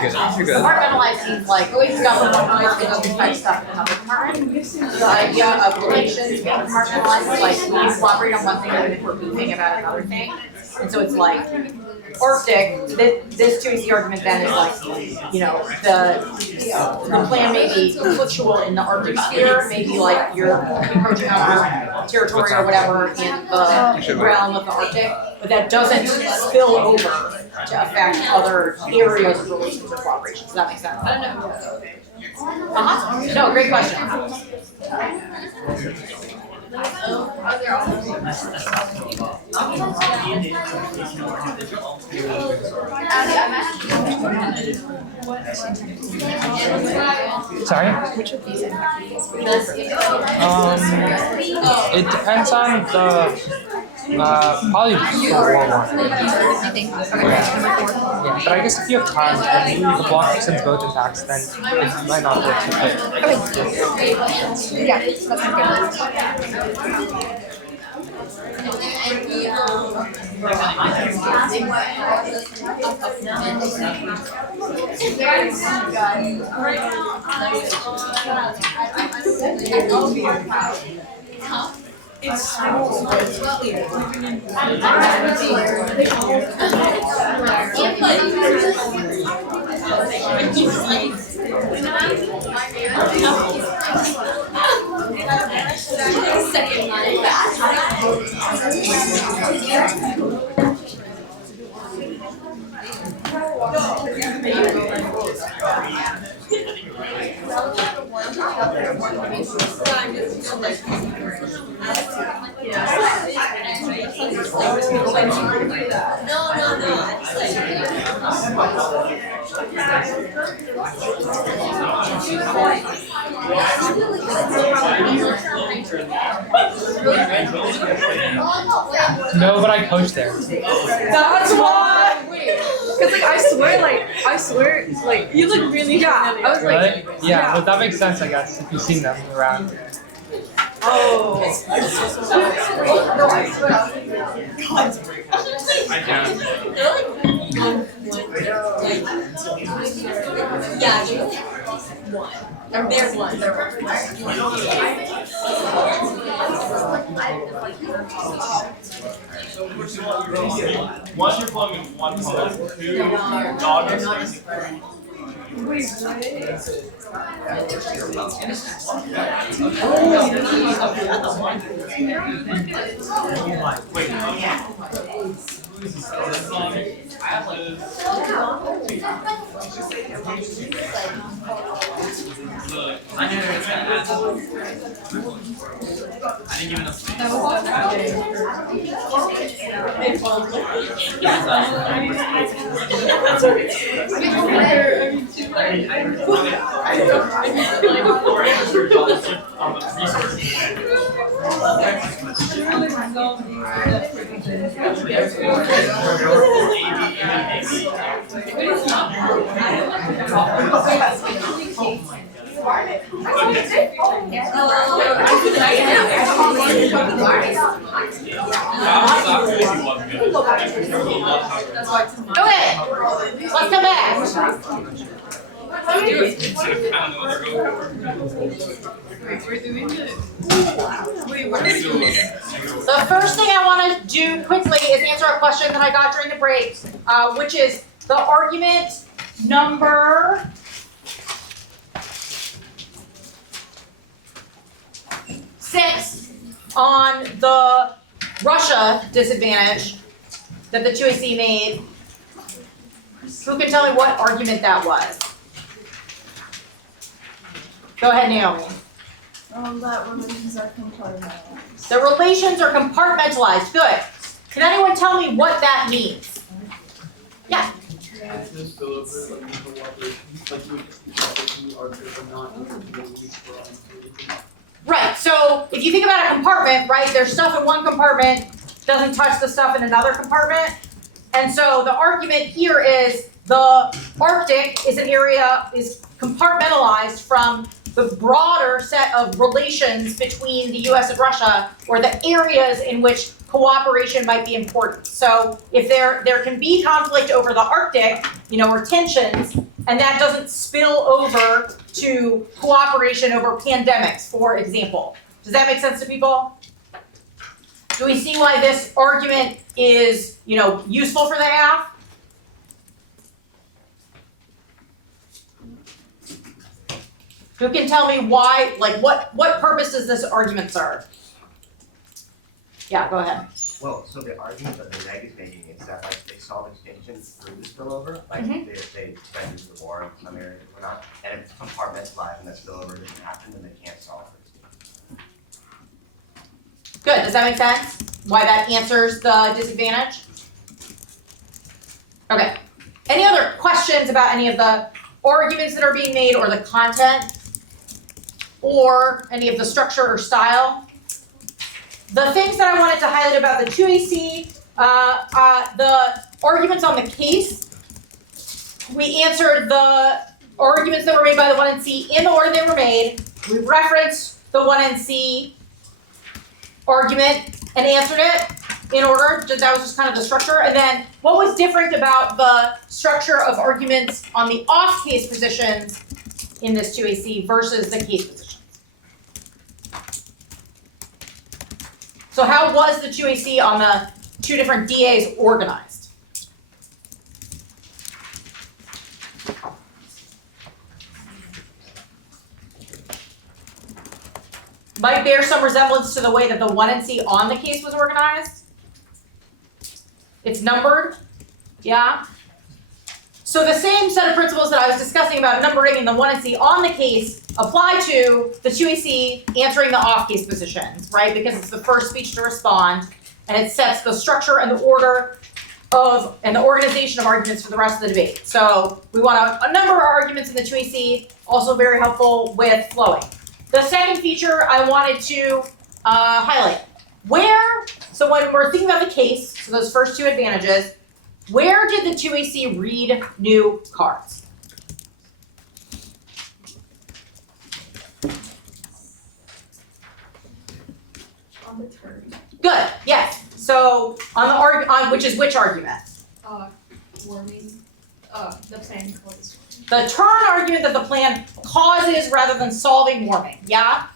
good. You're good. Compartmentalized seems like stuff in one department doesn't affect stuff in another department. The idea of relations being compartmentalized is like we collaborate on one thing even if we're moving about another thing. And so it's like Arctic, this 2AC argument then is like, you know, the plan may be conflictual in the Arctic sphere, maybe like you're encroaching on our territory or whatever in the realm of the Arctic, but that doesn't spill over to affect other areas of relations or cooperation. Does that make sense? No, great question. Sorry? It depends on the probably just for World War. Yeah, but I guess if you have time and the block sends both attacks, then it might not work too quick. Yeah, that sounds No, but I coached there. That's why. Cause like I swear, like you look really I was like, Really? Yeah, well that makes sense I guess if you've seen them around. oh. I can. There's one. One you're plumbing, one pump, two dog exercise. Wait, I knew they were gonna ask. I didn't give enough space. Okay, let's come back. The first thing I want to do quickly is answer a question that I got during the break, which is the argument number 6 on the Russia disadvantage that the 2AC made. Who can tell me what argument that was? Go ahead, Naomi. That relations are compartmentalized. The relations are compartmentalized. Good. Can anyone tell me what that means? Yeah. Right. So if you think about a compartment, right, there's stuff in one compartment, doesn't touch the stuff in another compartment. And so the argument here is the Arctic is an area, is compartmentalized from the broader set of relations between the US and Russia, or the areas in which cooperation might be important. So if there can be conflict over the Arctic, or tensions, and that doesn't spill over to cooperation over pandemics, for example. Does that make sense to people? Do we see why this argument is, useful for the AF? Who can tell me why, what purpose does this argument serve? Yeah, go ahead. Well, so the argument that the neg is making is that they solve extinction through the spillover, they spend the war in some areas or not, and if it's compartmentalized and that spillover doesn't happen, then they can't solve it. Good, does that make sense? Why that answers the disadvantage? Okay, any other questions about any of the arguments that are being made, or the content, or any of the structure or style? The things that I wanted to highlight about the 2AC, the arguments on the case, we answered the arguments that were made by the 1NC in the order they were made. We referenced the 1NC argument and answered it in order. That was just kind of the structure. And then what was different about the structure of arguments on the off-case positions in this 2AC versus the case positions? So how was the 2AC on the two different DAs organized? Might bear some resemblance to the way that the 1NC on the case was organized. It's numbered, yeah? So the same set of principles that I was discussing about numbering in the 1NC on the case apply to the 2AC answering the off-case positions, right? Because it's the first speech to respond, and it sets the structure and the order of, and the organization of arguments for the rest of the debate. So we want a number of arguments in the 2AC, also very helpful with flowing. The second feature I wanted to highlight. So when we're thinking about the case, so those first two advantages, where did the 2AC read new cards? On the turn. Good, yes. So on which argument? Warming. The plan causes. The turn argument that the plan causes rather than solving warming, yeah?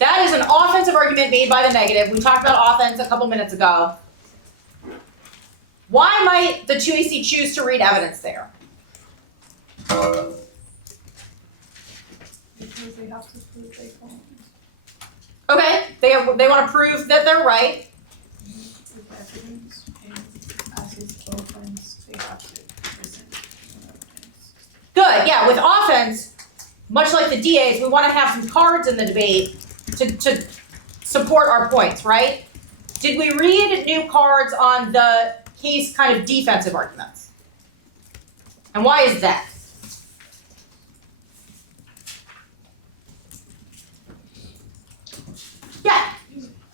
That is an offensive argument made by the negative. We talked about offense a couple minutes ago. Why might the 2AC choose to read evidence there? Because they have to prove they can. Okay, they want to prove that they're right. With evidence, and as is offense, they have to present evidence. Good, yeah, with offense, much like the DAs, we want to have some cards in the debate to support our points, right? Did we read new cards on the case kind of defensive arguments? And why is that? Yeah.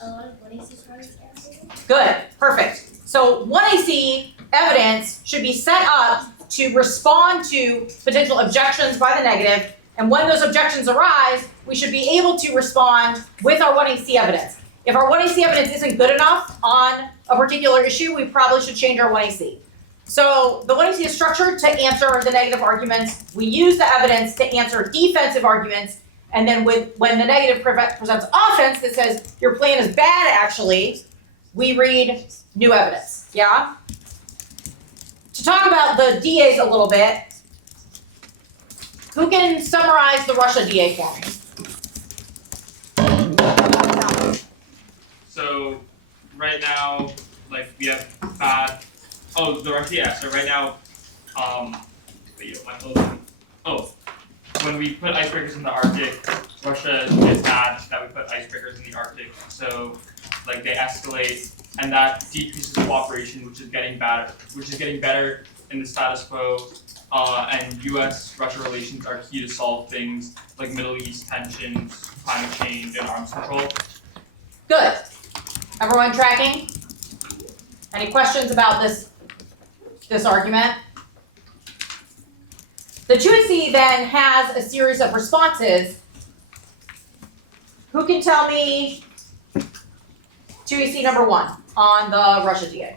A lot of 1AC cards answered. Good, perfect. So 1AC evidence should be set up to respond to potential objections by the negative, and when those objections arise, we should be able to respond with our 1AC evidence. If our 1AC evidence isn't good enough on a particular issue, we probably should change our 1AC. So the 1AC is structured to answer the negative arguments. We use the evidence to answer defensive arguments. And then when the negative presents offense that says your plan is bad actually, we read new evidence, yeah? To talk about the DAs a little bit, who can summarize the Russia DA for me? So right now, like we have bad. Oh, the Russia. Yeah. So right now, when we put icebreakers in the Arctic, Russia is mad that we put icebreakers in the Arctic. So like they escalate, and that decreases cooperation, which is getting better. In the status quo. And U.S.-Russia relations are key to solve things like Middle East tensions, climate change, and arms control. Good. Everyone tracking? Any questions about this argument? The 2AC then has a series of responses. Who can tell me 2AC number 1 on the Russia DA?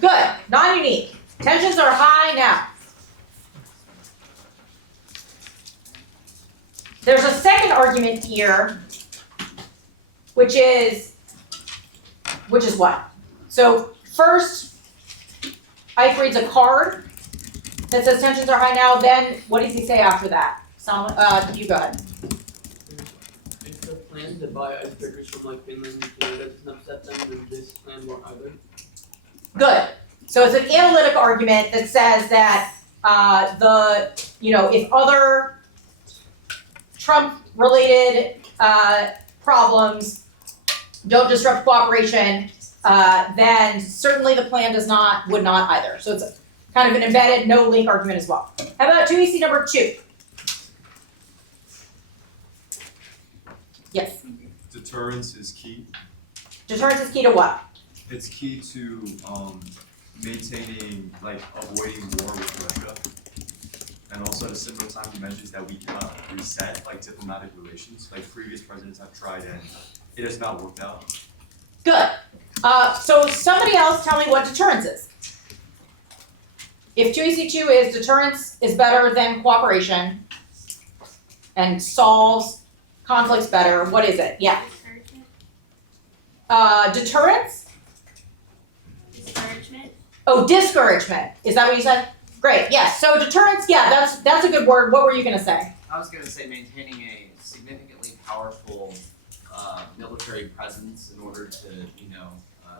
Good. Non-unique. Tensions are high now. There's a second argument here, which is what? So first, Ike reads a card that says tensions are high now. Then what does he say after that? You go ahead. If the plan to buy icebreakers from like Finland and Canada doesn't upset them, then this plan won't either. Good. So it's an analytic argument that says that if other Trump-related problems don't disrupt cooperation, then certainly the plan would not either. So it's kind of an embedded no link argument as well. How about 2AC number 2? Yes. Deterrence is key. Deterrence is key to what? It's key to maintaining, avoiding war with Russia. And also at a similar time, he mentions that we cannot reset, diplomatic relations. Previous presidents have tried and it has not worked out. Good. So somebody else tell me what deterrence is. If 2AC2 is deterrence is better than cooperation and solves conflicts better, what is it? Yeah. Deterrence? Discouragement. Oh, discouragement. Is that what you said? Great, yes. So deterrence, yeah, that's a good word. What were you going to say? I was going to say maintaining a significantly powerful military presence in order to,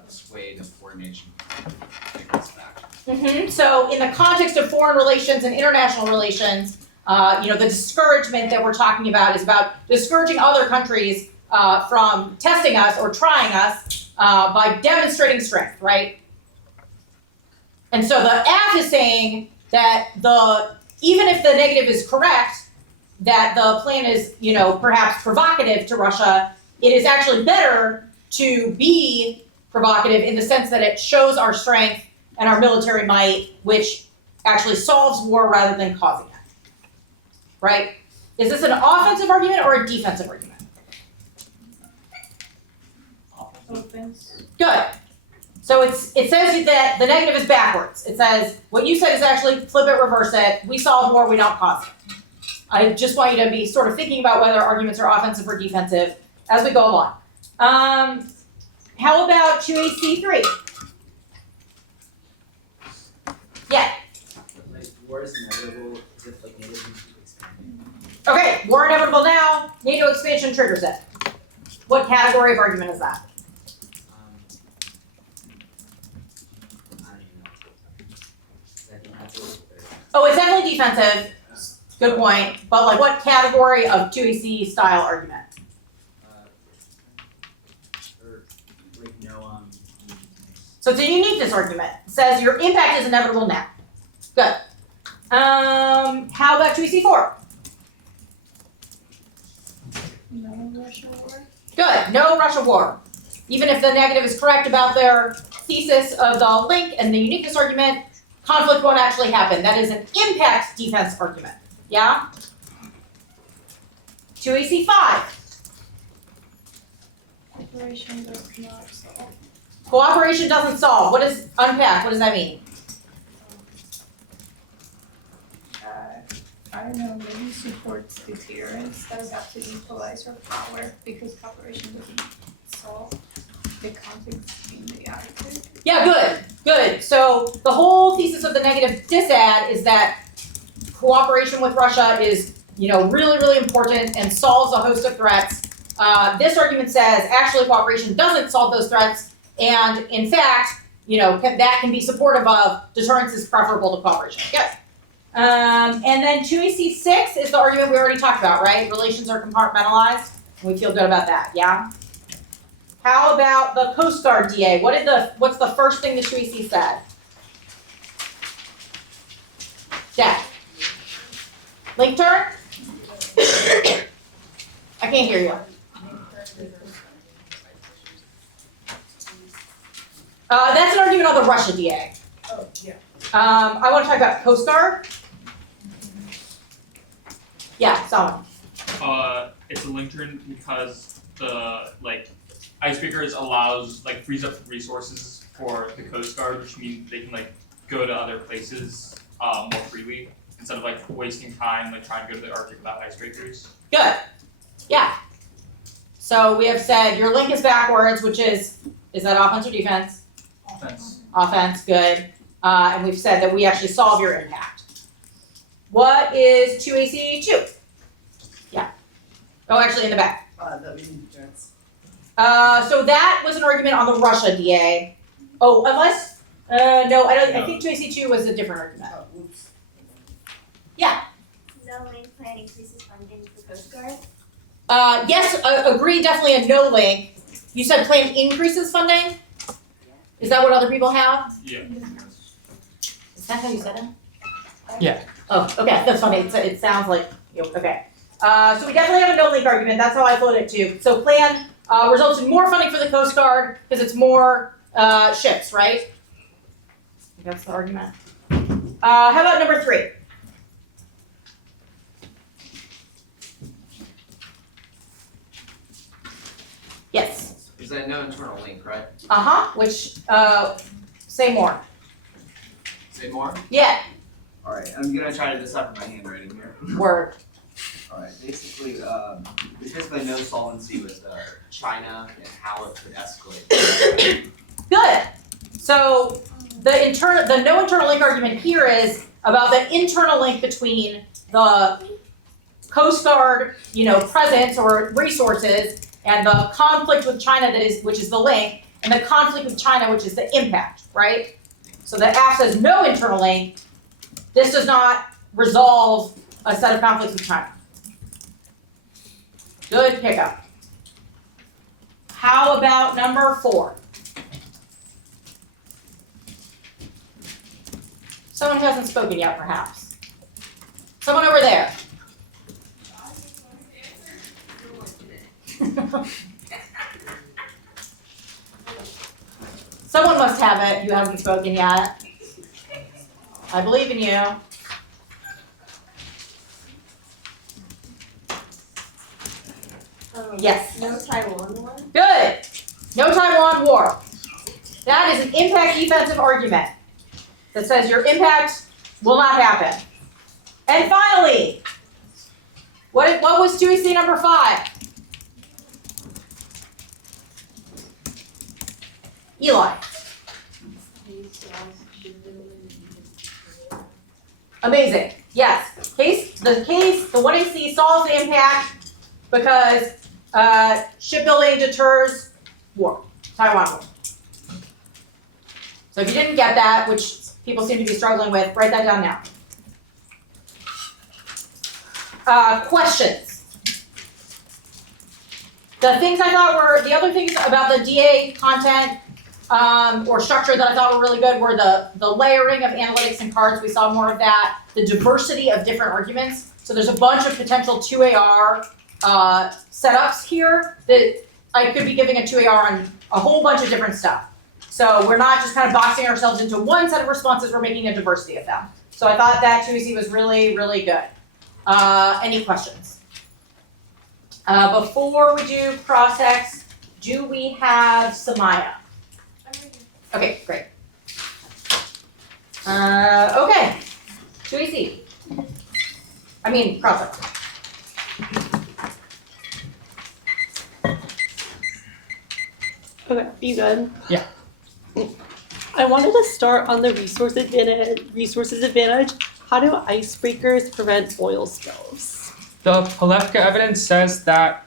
dissuade a foreign nation from aggressive action. So in the context of foreign relations and international relations, the discouragement that we're talking about is about discouraging other countries from testing us or trying us by demonstrating strength, right? And so the F is saying that even if the negative is correct, that the plan is, perhaps provocative to Russia, it is actually better to be provocative in the sense that it shows our strength and our military might, which actually solves war rather than causing it. Right? Is this an offensive argument or a defensive argument? Offense. Good. So it says that the negative is backwards. It says what you said is actually flip it, reverse it. We solve war, we don't cause it. I just want you to be sort of thinking about whether arguments are offensive or defensive as we go along. How about 2AC3? Yeah. War is inevitable if NATO keeps expanding. Okay, war inevitable now. NATO expansion triggers it. What category of argument is that? Oh, it's definitely defensive. Good point. But what category of 2AC style argument? So it's a uniqueness argument. It says your impact is inevitable now. Good. How about 2AC4? No Russia war. Good. No Russia war. Even if the negative is correct about their thesis of the link and the uniqueness argument, conflict won't actually happen. That is an impact defense argument. Yeah? 2AC5. Cooperation does not solve. Cooperation doesn't solve. What is unpack? What does that mean? I don't know, maybe supports deterrence, does have to equalize our power because cooperation doesn't solve the conflicts in the Arctic. Yeah, good. So the whole thesis of the negative disad is that cooperation with Russia is, really, really important and solves a host of threats. This argument says actually cooperation doesn't solve those threats, and in fact, that can be supportive of deterrence is preferable to cooperation. Yes. And then 2AC6 is the argument we already talked about, right? Relations are compartmentalized, and we feel good about that, yeah? How about the Coast Guard DA? What's the first thing the 2AC said? Jack. Link turn? I can't hear you. That's an argument on the Russia DA. Oh, yeah. I want to talk about Coast Guard. Yeah, someone. It's a link turn because the icebreakers frees up resources for the Coast Guard, which means they can go to other places more freely instead of wasting time trying to go to the Arctic without icebreakers. Good. Yeah. So we have said your link is backwards, which is that offense or defense? Offense. Offense, good. And we've said that we actually solve your impact. What is 2AC2? Yeah. Oh, actually in the back. That we need deterrence. So that was an argument on the Russia DA. Oh, unless, no, I think 2AC2 was a different argument. Oh, oops. Yeah. No link plan increases funding for Coast Guard. Yes, agree, definitely a no link. You said plan increases funding? Is that what other people have? Yeah. Is that how you said it? Yeah. Oh, okay, that's funny. It sounds like, okay. So we definitely have a no link argument. That's how I float it too. So plan results in more funding for the Coast Guard because it's more ships, right? That's the argument. How about number 3? Yes. Is that no internal link, right? Which, say more. Say more? Yeah. Alright, I'm gonna try to decipher my handwriting here. Word. Alright, basically, there's basically no solvency with China and how it could escalate. Good. So the no internal link argument here is about the internal link between the Coast Guard, presence or resources, and the conflict with China which is the link, and the conflict with China, which is the impact, right? So the app says no internal link. This does not resolve a set of conflicts with China. Good pickup. How about number 4? Someone who hasn't spoken yet, perhaps. Someone over there. Someone must have it. You haven't spoken yet. I believe in you. Yes. No Taiwan war. Good. No Taiwan war. That is an impact defensive argument that says your impact will not happen. And finally, what was 2AC number 5? Eli. Amazing. Yes. The 1AC solves the impact because shipbuilding deters war, Taiwan war. So if you didn't get that, which people seem to be struggling with, write that down now. Questions? The other things about the DA content or structure that I thought were really good were the layering of analytics and cards. We saw more of that. The diversity of different arguments. So there's a bunch of potential 2AR setups here that I could be giving a 2AR on a whole bunch of different stuff. So we're not just kind of boxing ourselves into one set of responses, we're making a diversity of them. So I thought that 2AC was really, really good. Any questions? Before we do cross-ex, do we have Samaya? Okay, great. Okay, 2AC. I mean, cross-ex. Okay, you good? Yeah. I wanted to start on the resources advantage. How do icebreakers prevent oil spills? The Palefka evidence says that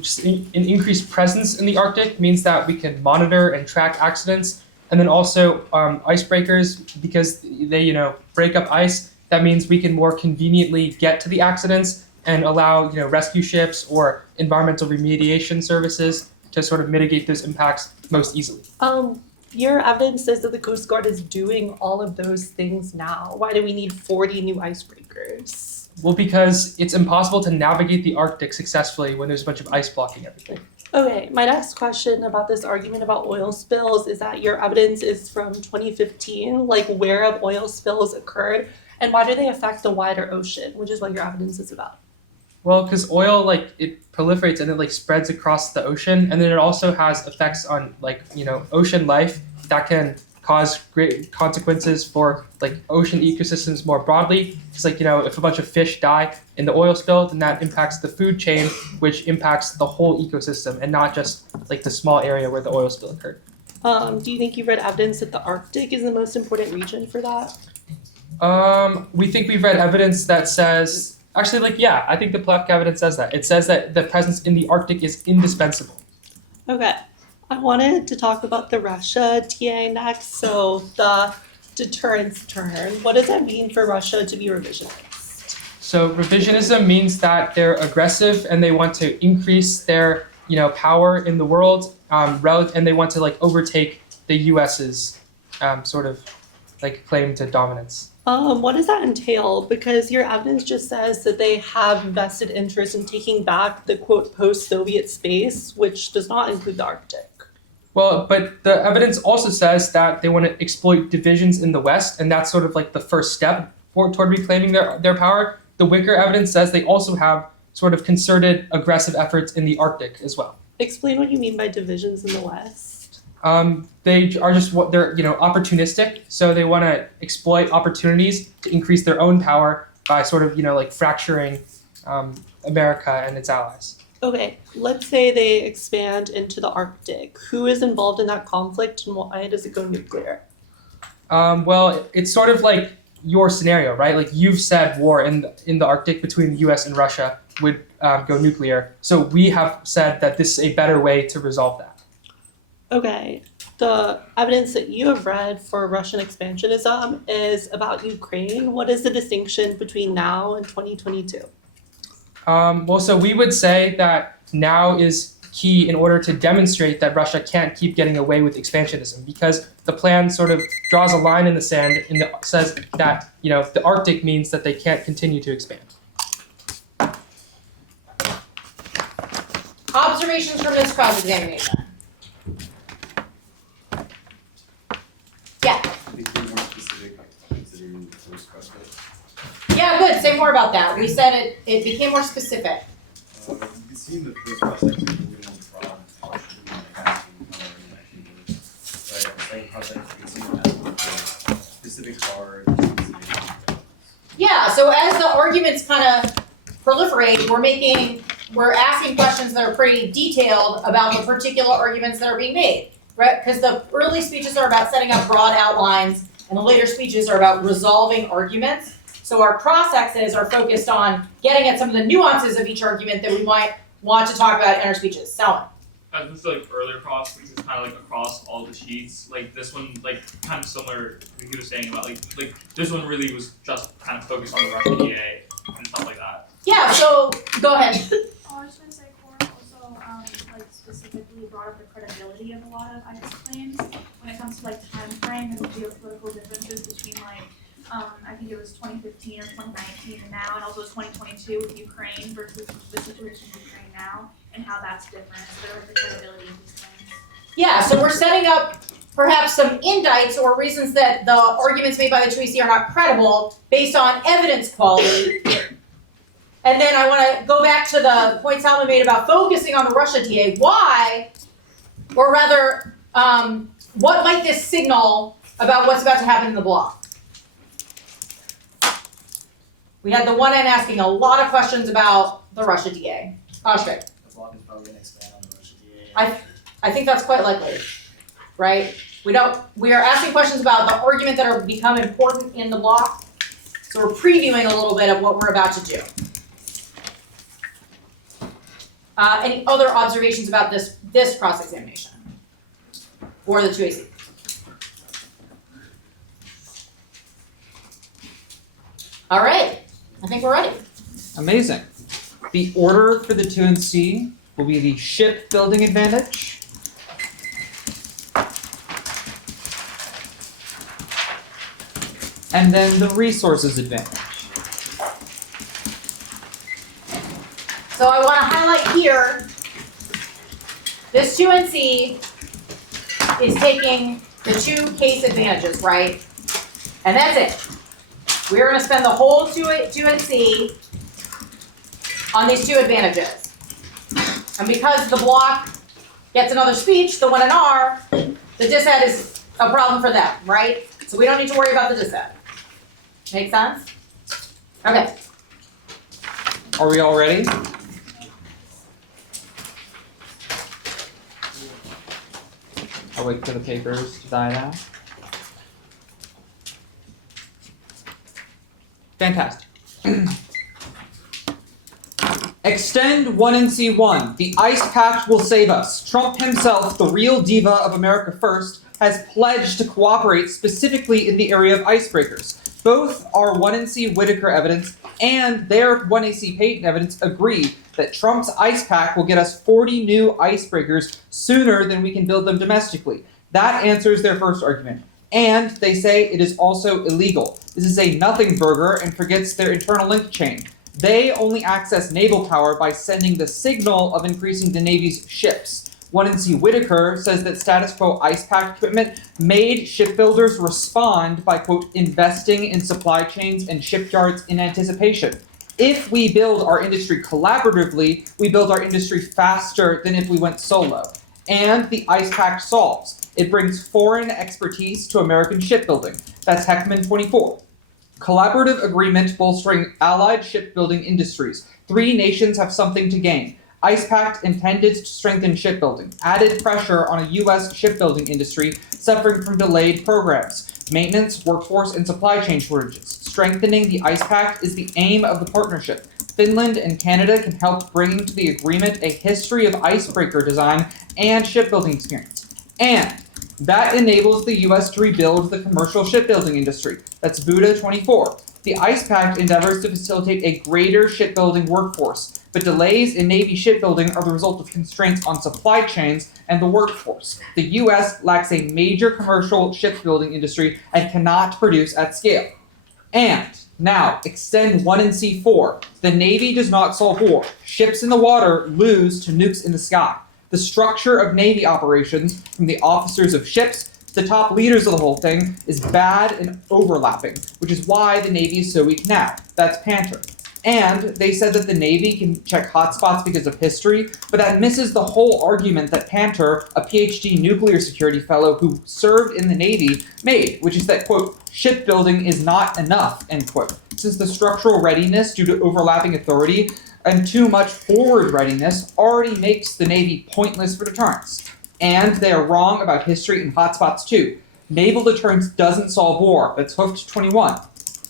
just an increased presence in the Arctic means that we can monitor and track accidents, and then also icebreakers, because they break up ice. That means we can more conveniently get to the accidents and allow rescue ships or environmental remediation services to sort of mitigate those impacts most easily. Your evidence says that the Coast Guard is doing all of those things now. Why do we need 40 new icebreakers? Well, because it's impossible to navigate the Arctic successfully when there's a bunch of ice blocking everything. Okay, my next question about this argument about oil spills is that your evidence is from 2015. Like, where have oil spills occurred, and why do they affect the wider ocean, which is what your evidence is about? Well, because oil, it proliferates and it spreads across the ocean, and then it also has effects on ocean life that can cause great consequences for ocean ecosystems more broadly. It's if a bunch of fish die in the oil spill, then that impacts the food chain, which impacts the whole ecosystem and not just the small area where the oil spill occurred. Do you think you've read evidence that the Arctic is the most important region for that? We think we've read evidence that says, actually, I think the Palefka evidence says that. It says that the presence in the Arctic is indispensable. Okay. I wanted to talk about the Russia TA next. So the deterrence turn, what does that mean for Russia to be revisionist? So revisionism means that they're aggressive and they want to increase their power in the world, and they want to overtake the U.S.'s claim to dominance. What does that entail? Because your evidence just says that they have vested interest in taking back the quote post-Soviet space, which does not include the Arctic. Well, but the evidence also says that they want to exploit divisions in the West, and that's sort of the first step toward reclaiming their power. The Wicker evidence says they also have sort of concerted aggressive efforts in the Arctic as well. Explain what you mean by divisions in the West. They are they're opportunistic, so they want to exploit opportunities to increase their own power by sort of fracturing America and its allies. Okay, let's say they expand into the Arctic. Who is involved in that conflict, and why does it go nuclear? Well, it's sort of like your scenario, right? You've said war in the Arctic between the U.S. and Russia would go nuclear. So we have said that this is a better way to resolve that. Okay, the evidence that you have read for Russian expansionism is about Ukraine. What is the distinction between now and 2022? Well, so we would say that now is key in order to demonstrate that Russia can't keep getting away with expansionism, because the plan sort of draws a line in the sand and says that the Arctic means that they can't continue to expand. Observations from this cross-examination. Yeah. More specific, considering the first question. Yeah, good. Say more about that. We said it became more specific. You can see in the first cross-section that we went from question right? The second cross-section, you can see that specific card. Yeah. So as the arguments kind of proliferate, we're asking questions that are pretty detailed about the particular arguments that are being made, right? Because the early speeches are about setting up broad outlines, and the later speeches are about resolving arguments. So our cross-exes are focused on getting at some of the nuances of each argument that we might want to talk about in our speeches. Salman. As this earlier cross, because it's kind of across all the sheets. This one, kind of similar to what he was saying about this one really was just kind of focused on the Russian EA and stuff like that. Yeah. So go ahead. I was going to say, Corin also specifically brought up the credibility of a lot of ICE claims when it comes to time frame and the geopolitical differences between I think it was 2015 or 2019 and now, and also 2022 with Ukraine versus the situation in Ukraine now, and how that's different. So the credibility of these claims. Yeah. So we're setting up perhaps some indicts or reasons that the arguments made by the 2AC are not credible based on evidence quality. And then I want to go back to the point Salman made about focusing on the Russia DA. Why, or rather, what might this signal about what's about to happen in the block? We had the one end asking a lot of questions about the Russia DA. Ashvik. The block is probably gonna expand on the Russia DA. I think that's quite likely, right? We are asking questions about the argument that are become important in the block. So we're previewing a little bit of what we're about to do. Any other observations about this cross-examination? Or the 2AC? All right, I think we're ready. Amazing. The order for the 2&C will be the shipbuilding advantage, and then the resources advantage. So I want to highlight here, this 2&C is taking the 2 case advantages, right? And that's it. We're going to spend the whole 2&C on these 2 advantages. And because the block gets another speech, the 1 and R, the dised is a problem for them, right? So we don't need to worry about the dised. Make sense? Okay. Are we all ready? I'll wait for the papers to die down. Fantastic. Extend 1&C1. The Ice Pact will save us. Trump himself, the real diva of America First, has pledged to cooperate specifically in the area of icebreakers. Both our 1&C Whitaker evidence and their 1AC patent evidence agree that Trump's Ice Pact will get us 40 new icebreakers sooner than we can build them domestically. That answers their first argument. And they say it is also illegal. This is a nothing burger and forgets their internal link chain. They only access naval power by sending the signal of increasing the Navy's ships. 1&C Whitaker says that status quo Ice Pact equipment made shipbuilders respond by, quote, investing in supply chains and shipyards in anticipation. If we build our industry collaboratively, we build our industry faster than if we went solo. And the Ice Pact solves. It brings foreign expertise to American shipbuilding. That's Heckman 24. Collaborative agreement bolstering allied shipbuilding industries. 3 nations have something to gain. Ice Pact intended to strengthen shipbuilding, added pressure on a U.S. shipbuilding industry suffering from delayed programs, maintenance, workforce, and supply chain shortages. Strengthening the Ice Pact is the aim of the partnership. Finland and Canada can help bring to the agreement a history of icebreaker design and shipbuilding experience. And that enables the U.S. to rebuild the commercial shipbuilding industry. That's Buddha 24. The Ice Pact endeavors to facilitate a greater shipbuilding workforce, but delays in Navy shipbuilding are the result of constraints on supply chains and the workforce. The U.S. lacks a major commercial shipbuilding industry and cannot produce at scale. And now, extend 1&C4. The Navy does not solve war. Ships in the water lose to nukes in the sky. The structure of Navy operations, from the officers of ships to the top leaders of the whole thing, is bad and overlapping, which is why the Navy is so weak now. That's Panther. And they said that the Navy can check hotspots because of history, but that misses the whole argument that Panther, a PhD nuclear security fellow who served in the Navy, made, which is that, quote, shipbuilding is not enough, end quote. Since the structural readiness due to overlapping authority and too much forward readiness already makes the Navy pointless for deterrence. And they are wrong about history and hotspots too. Naval deterrence doesn't solve war. That's Hooft 21.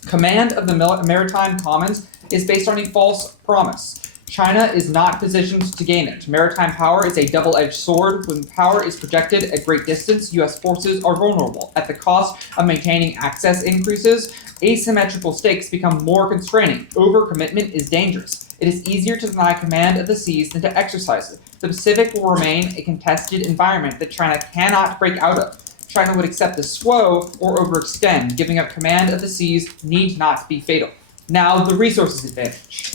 Command of the Maritime Commons is based on a false promise. China is not positioned to gain it. Maritime power is a double-edged sword. When power is projected at great distance, U.S. forces are vulnerable. At the cost of maintaining access increases, asymmetrical stakes become more constraining. Overcommitment is dangerous. It is easier to deny command of the seas than to exercise it. The Pacific will remain a contested environment that China cannot break out of. China would accept the SWO or overextend. Giving up command of the seas need not be fatal. Now, the resources advantage.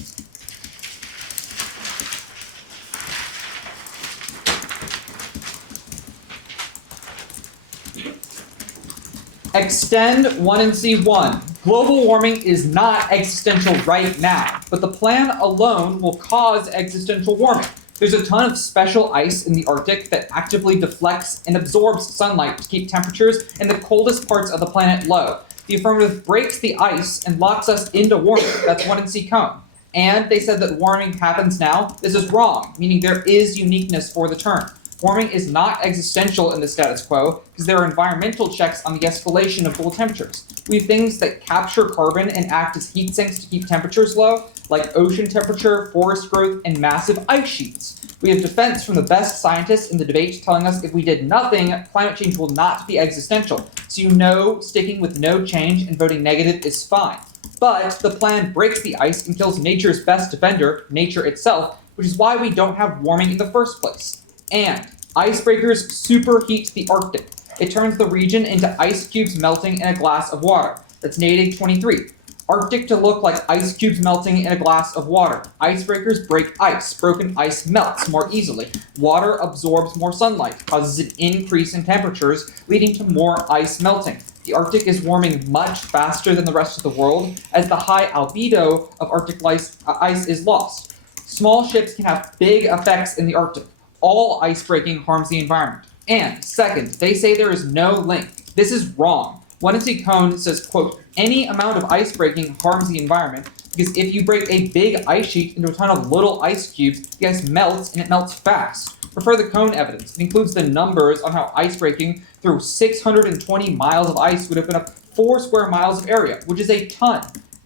Extend 1 and C1. Global warming is not existential right now, but the plan alone will cause existential warming. There's a ton of special ice in the Arctic that actively deflects and absorbs sunlight to keep temperatures in the coldest parts of the planet low. The affirmative breaks the ice and locks us into warming. That's 1 and C cone. And they said that warming happens now. This is wrong, meaning there is uniqueness for the term. Warming is not existential in the status quo because there are environmental checks on the escalation of global temperatures. We have things that capture carbon and act as heat sinks to keep temperatures low, like ocean temperature, forest growth, and massive ice sheets. We have defense from the best scientists in the debate telling us if we did nothing, climate change will not be existential. So you know sticking with no change and voting negative is fine. But the plan breaks the ice and kills nature's best defender, nature itself, which is why we don't have warming in the first place. And icebreakers superheat the Arctic. It turns the region into ice cubes melting in a glass of water. That's Natick 23. Arctic to look like ice cubes melting in a glass of water. Icebreakers break ice. Broken ice melts more easily. Water absorbs more sunlight, causes an increase in temperatures, leading to more ice melting. The Arctic is warming much faster than the rest of the world, as the high albedo of Arctic ice is lost. Small ships can have big effects in the Arctic. All ice breaking harms the environment. And second, they say there is no link. This is wrong. 1 and C cone says, quote, any amount of ice breaking harms the environment because if you break a big ice sheet into a ton of little ice cubes, the ice melts and it melts fast. Refer the cone evidence. It includes the numbers on how ice breaking through 620 miles of ice would open up 4 square miles of area, which is a ton.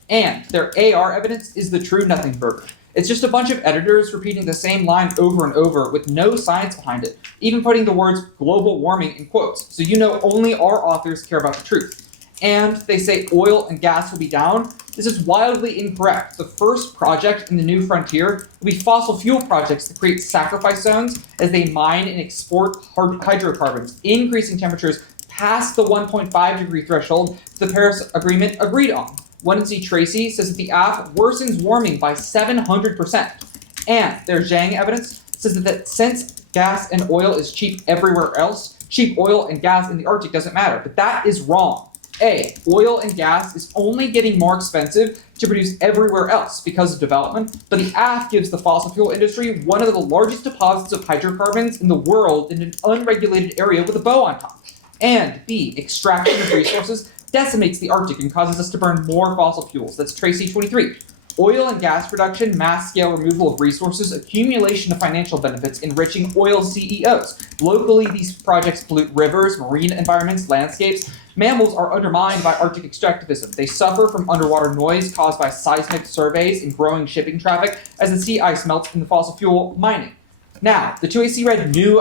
And their AR evidence is the true nothing burger. It's just a bunch of editors repeating the same line over and over with no science behind it, even putting the words global warming in quotes, so you know only our authors care about the truth. And they say oil and gas will be down. This is wildly incorrect. The first project in the new frontier will be fossil fuel projects that create sacrifice zones as they mine and export hydrocarbons, increasing temperatures past the 1.5 degree threshold the Paris Agreement agreed on. 1 and C Tracy says that the app worsens warming by 700%. And their Zhang evidence says that since gas and oil is cheap everywhere else, cheap oil and gas in the Arctic doesn't matter. But that is wrong. A, oil and gas is only getting more expensive to produce everywhere else because of development, but the app gives the fossil fuel industry one of the largest deposits of hydrocarbons in the world in an unregulated area with a bow on top. And B, extraction of resources decimates the Arctic and causes us to burn more fossil fuels. That's Tracy 23. Oil and gas production, mass-scale removal of resources, accumulation of financial benefits, enriching oil CEOs. Locally, these projects pollute rivers, marine environments, landscapes. Mammals are undermined by Arctic extractivism. They suffer from underwater noise caused by seismic surveys and growing shipping traffic as the sea ice melts from the fossil fuel mining. Now, the 2AC read new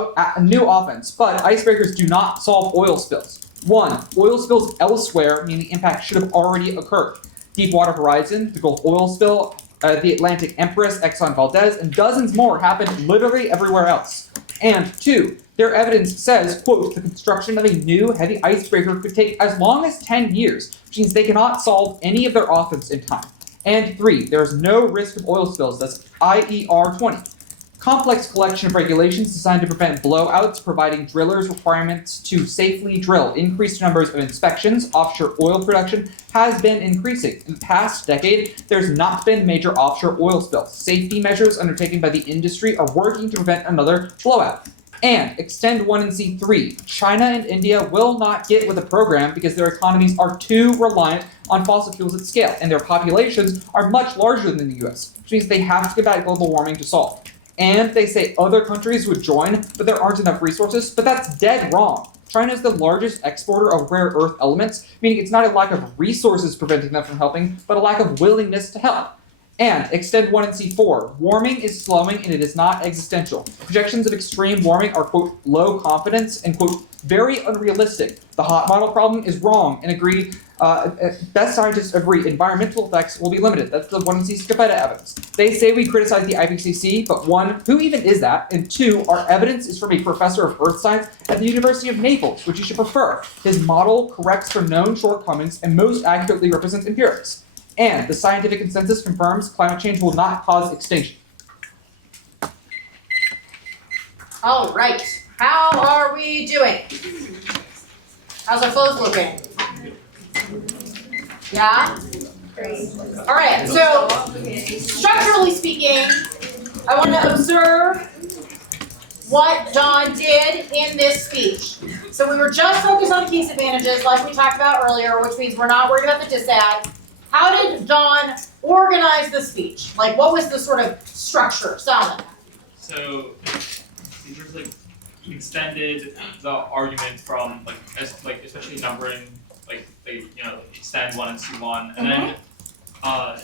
offense, but icebreakers do not solve oil spills. 1. Oil spills elsewhere mean the impact should have already occurred. Deepwater Horizon, the Gulf oil spill, the Atlantic Empress, Exxon Valdez, and dozens more happened literally everywhere else. And 2. Their evidence says, quote, the construction of a new heavy icebreaker could take as long as 10 years, which means they cannot solve any of their offense in time. And 3. There is no risk of oil spills. That's IER 20. Complex collection of regulations designed to prevent blowouts, providing drillers requirements to safely drill. Increased numbers of inspections, offshore oil production has been increasing. In the past decade, there's not been major offshore oil spills. Safety measures undertaken by the industry are working to prevent another blowout. And extend 1 and C3. China and India will not get with the program because their economies are too reliant on fossil fuels at scale, and their populations are much larger than the US, which means they have to combat global warming to solve. And they say other countries would join, but there aren't enough resources, but that's dead wrong. China is the largest exporter of rare earth elements, meaning it's not a lack of resources preventing them from helping, but a lack of willingness to help. And extend 1 and C4. Warming is slowing and it is not existential. Projections of extreme warming are, quote, low confidence and, quote, very unrealistic. The hot model problem is wrong and agree, best scientists agree environmental effects will be limited. That's the 1 and C Scopetta evidence. They say we criticize the IPCC, but 1, who even is that? And 2, our evidence is from a professor of earth science at the University of Naples, which you should prefer. His model corrects for known shortcomings and most accurately represents empirics. And the scientific consensus confirms climate change will not cause extinction. All right, how are we doing? How's our flows looking? Yeah? Alright, so structurally speaking, I want to observe what Don did in this speech. So we were just focused on case advantages like we talked about earlier, which means we're not worried about the disad. How did Don organize the speech? Like what was the sort of structure? Solomon. So he just extended the argument from especially numbering they extend 1 and C1 and then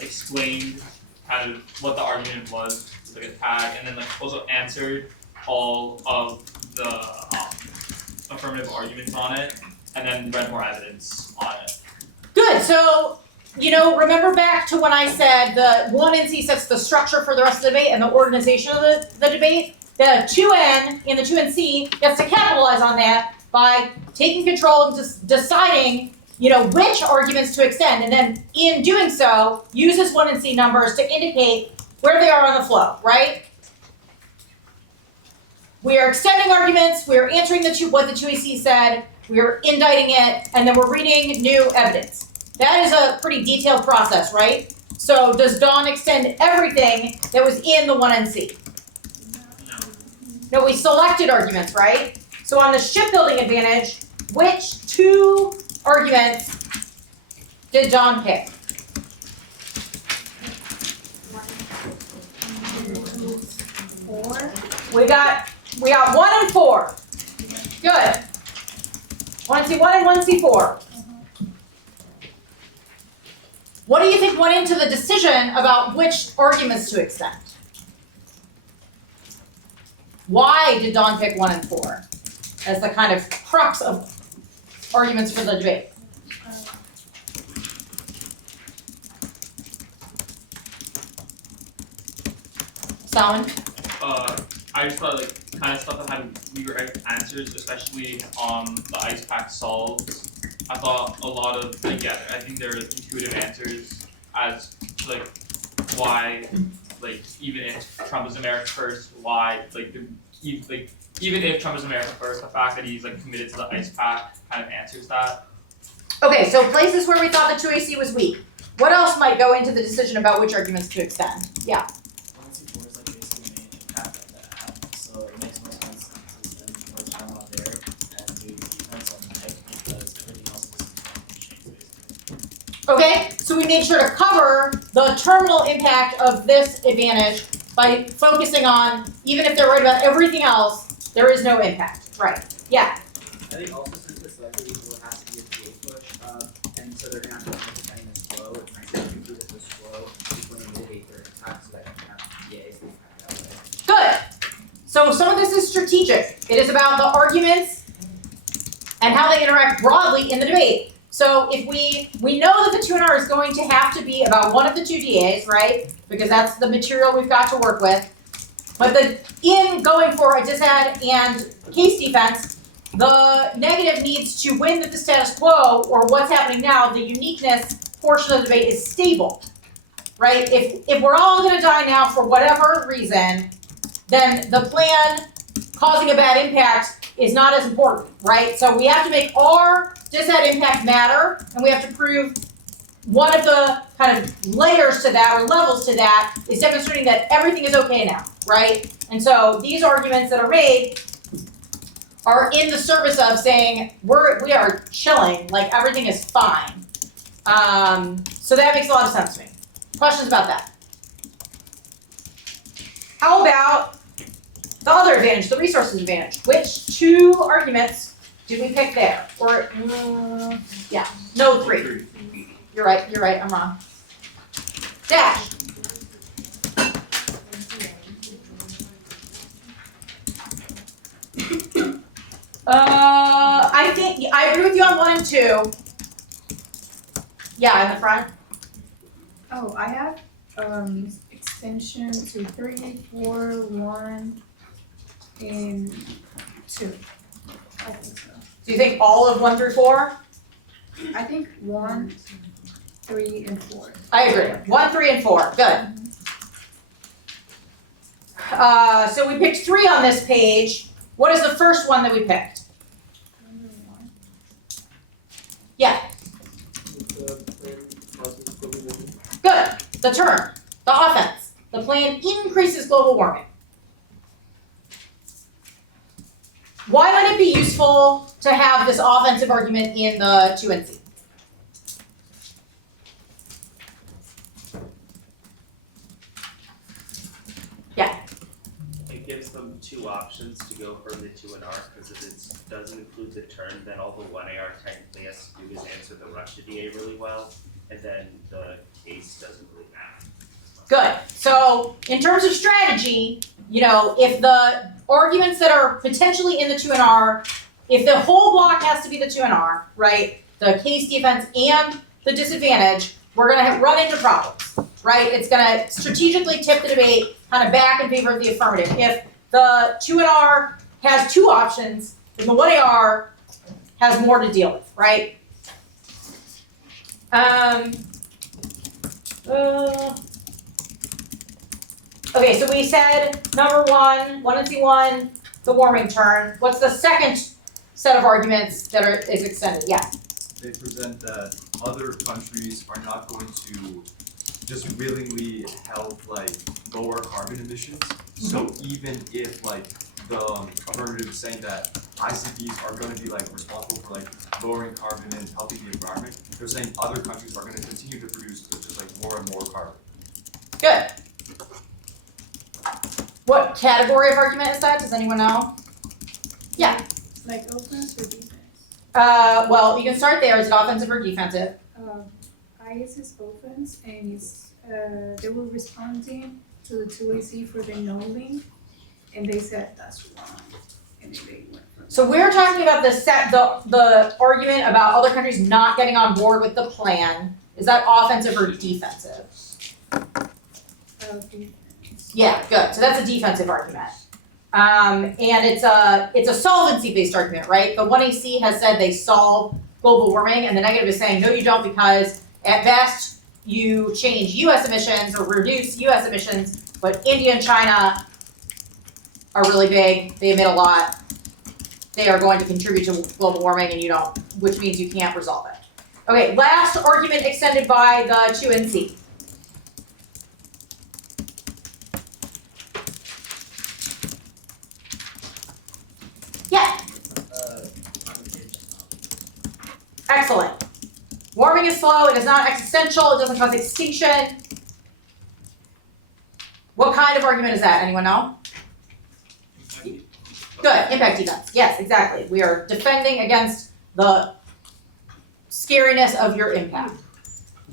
explained kind of what the argument was with a tag and then also answered all of the affirmative arguments on it and then read more evidence on it. Good. So remember back to when I said the 1 and C sets the structure for the rest of the debate and the organization of the debate? The 2N in the 2 and C gets to capitalize on that by taking control and just deciding, which arguments to extend, and then in doing so, uses 1 and C numbers to indicate where they are on the flow, right? We are extending arguments, we are answering what the 2AC said, we are indicting it, and then we're reading new evidence. That is a pretty detailed process, right? So does Don extend everything that was in the 1NC? No, we selected arguments, right? So on the shipbuilding advantage, which 2 arguments did Don pick? We got 1 and 4. Good. 1C1 and 1C4. What do you think went into the decision about which arguments to extend? Why did Don pick 1 and 4 as the kind of crux of arguments for the debate? Salmon? I just thought kind of stuff that had weaker answers, especially on the ice pack solves. I thought a lot of I think there are intuitive answers as to why even if Trump is America first, why even if Trump is America first, the fact that he's committed to the ice pack kind of answers that. Okay, so places where we thought the 2AC was weak. What else might go into the decision about which arguments to extend? Yeah. 1C4 is basically the main impact of the app, so it makes more sense to spend more time out there and do defense on the neck because everything else is change basically. Okay, so we made sure to cover the terminal impact of this advantage by focusing on, even if they're right about everything else, there is no impact. Right. Yeah. I think also since the selected equal has to be a PA push, and so they're gonna have to make the dynamic flow, it's nice to do this with flow, just want to mitigate their impact so that you can have PAs impact that way. Good. So some of this is strategic. It is about the arguments and how they interact broadly in the debate. So if we know that the 2NR is going to have to be about one of the 2 DAs, right? Because that's the material we've got to work with. But in going for a disad and case defense, the negative needs to win that the status quo, or what's happening now, the uniqueness portion of the debate is stable, right? If we're all gonna die now for whatever reason, then the plan causing a bad impact is not as important, right? So we have to make our disad impact matter, and we have to prove one of the kind of layers to that, or levels to that, is demonstrating that everything is okay now, right? And so these arguments that are made are in the service of saying we are chilling, like everything is fine. So that makes a lot of sense to me. Questions about that? How about the other advantage, the resources advantage? Which 2 arguments did we pick there? Or yeah, no 3. You're right, I'm wrong. Dash. I think I agree with you on 1 and 2. Yeah, in the front. Oh, I have extension to 3, 4, 1, and 2. I think so. Do you think all of 1 through 4? I think 1, 3, and 4. I agree. 1, 3, and 4. Good. So we picked 3 on this page. What is the first one that we picked? Yeah. Good. The turn, the offense. The plan increases global warming. Why might it be useful to have this offensive argument in the 2NC? It gives them two options to go from the 2 and R, because if it doesn't include the turn, then all the 1AR technically has to do is answer the Russia DA really well, and then the case doesn't really matter. Good. So in terms of strategy, if the arguments that are potentially in the 2 and R, if the whole block has to be the 2 and R, right? The case defense and the disadvantage, we're gonna run into problems, right? It's gonna strategically tip the debate kind of back in favor of the affirmative. If the 2 and R has two options, then the 1AR has more to deal with, right? Okay, so we said number 1NC1, the warming turn. What's the second set of arguments that is extended? Yes. They present that other countries are not going to just willingly help lower carbon emissions. So even if the affirmative is saying that ICBs are going to be responsible for lowering carbon and helping the environment, they're saying other countries are going to continue to produce just more and more carbon. Good. What category of argument is that? Does anyone know? Yeah. Like offense or defense? Well, you can start there. Is it offensive or defensive? IS is offense, and it's they were responding to the 2AC for the no link, and they said that's wrong, and then they went from So we're talking about the argument about other countries not getting on board with the plan. Is that offensive or defensive? defense. Yeah, good. So that's a defensive argument. And it's a solvency-based argument, right? The 1AC has said they solve global warming, and the negative is saying, no, you don't, because at best you change US emissions or reduce US emissions, but India and China are really big, they emit a lot, they are going to contribute to global warming and you don't, which means you can't resolve it. Okay, last argument extended by the 2NC. Yeah. Excellent. Warming is slow, it is not existential, it doesn't cause extinction. What kind of argument is that? Anyone know? Good, impact defense. Yes, exactly. We are defending against the scariness of your impact.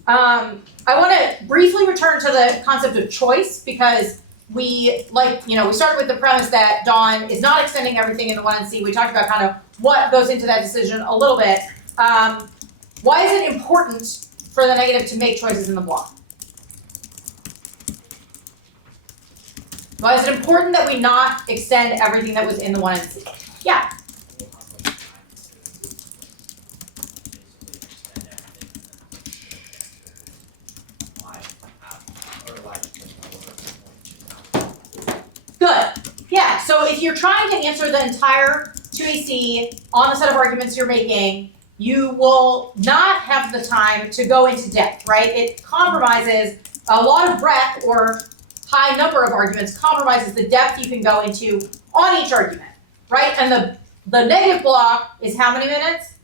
I want to briefly return to the concept of choice because we started with the premise that Dawn is not extending everything in the 1NC. We talked about kind of what goes into that decision a little bit. Why is it important for the negative to make choices in the block? Why is it important that we not extend everything that was in the 1NC? Yeah. Good. Yeah, so if you're trying to answer the entire 2AC on the set of arguments you're making, you will not have the time to go into depth, right? It compromises a lot of breadth or high number of arguments, compromises the depth you can go into on each argument, right? And the negative block is how many minutes?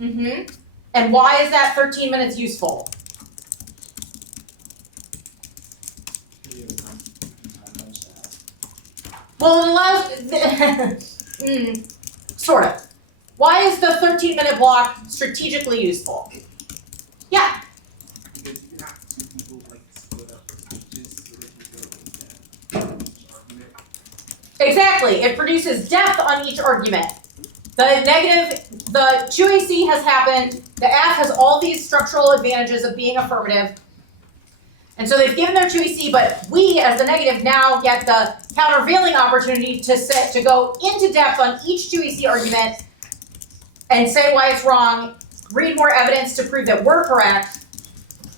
Mm-hmm. And why is that 13 minutes useful? Well, it allows, sort of. Why is the 13-minute block strategically useful? Yeah. Because you can have two people split up speeches so they can go into each argument. Exactly. It produces depth on each argument. The 2AC has happened. The F has all these structural advantages of being affirmative. And so they've given their 2AC, but we, as the negative, now get the countervailing opportunity to go into depth on each 2AC argument and say why it's wrong, read more evidence to prove that we're correct,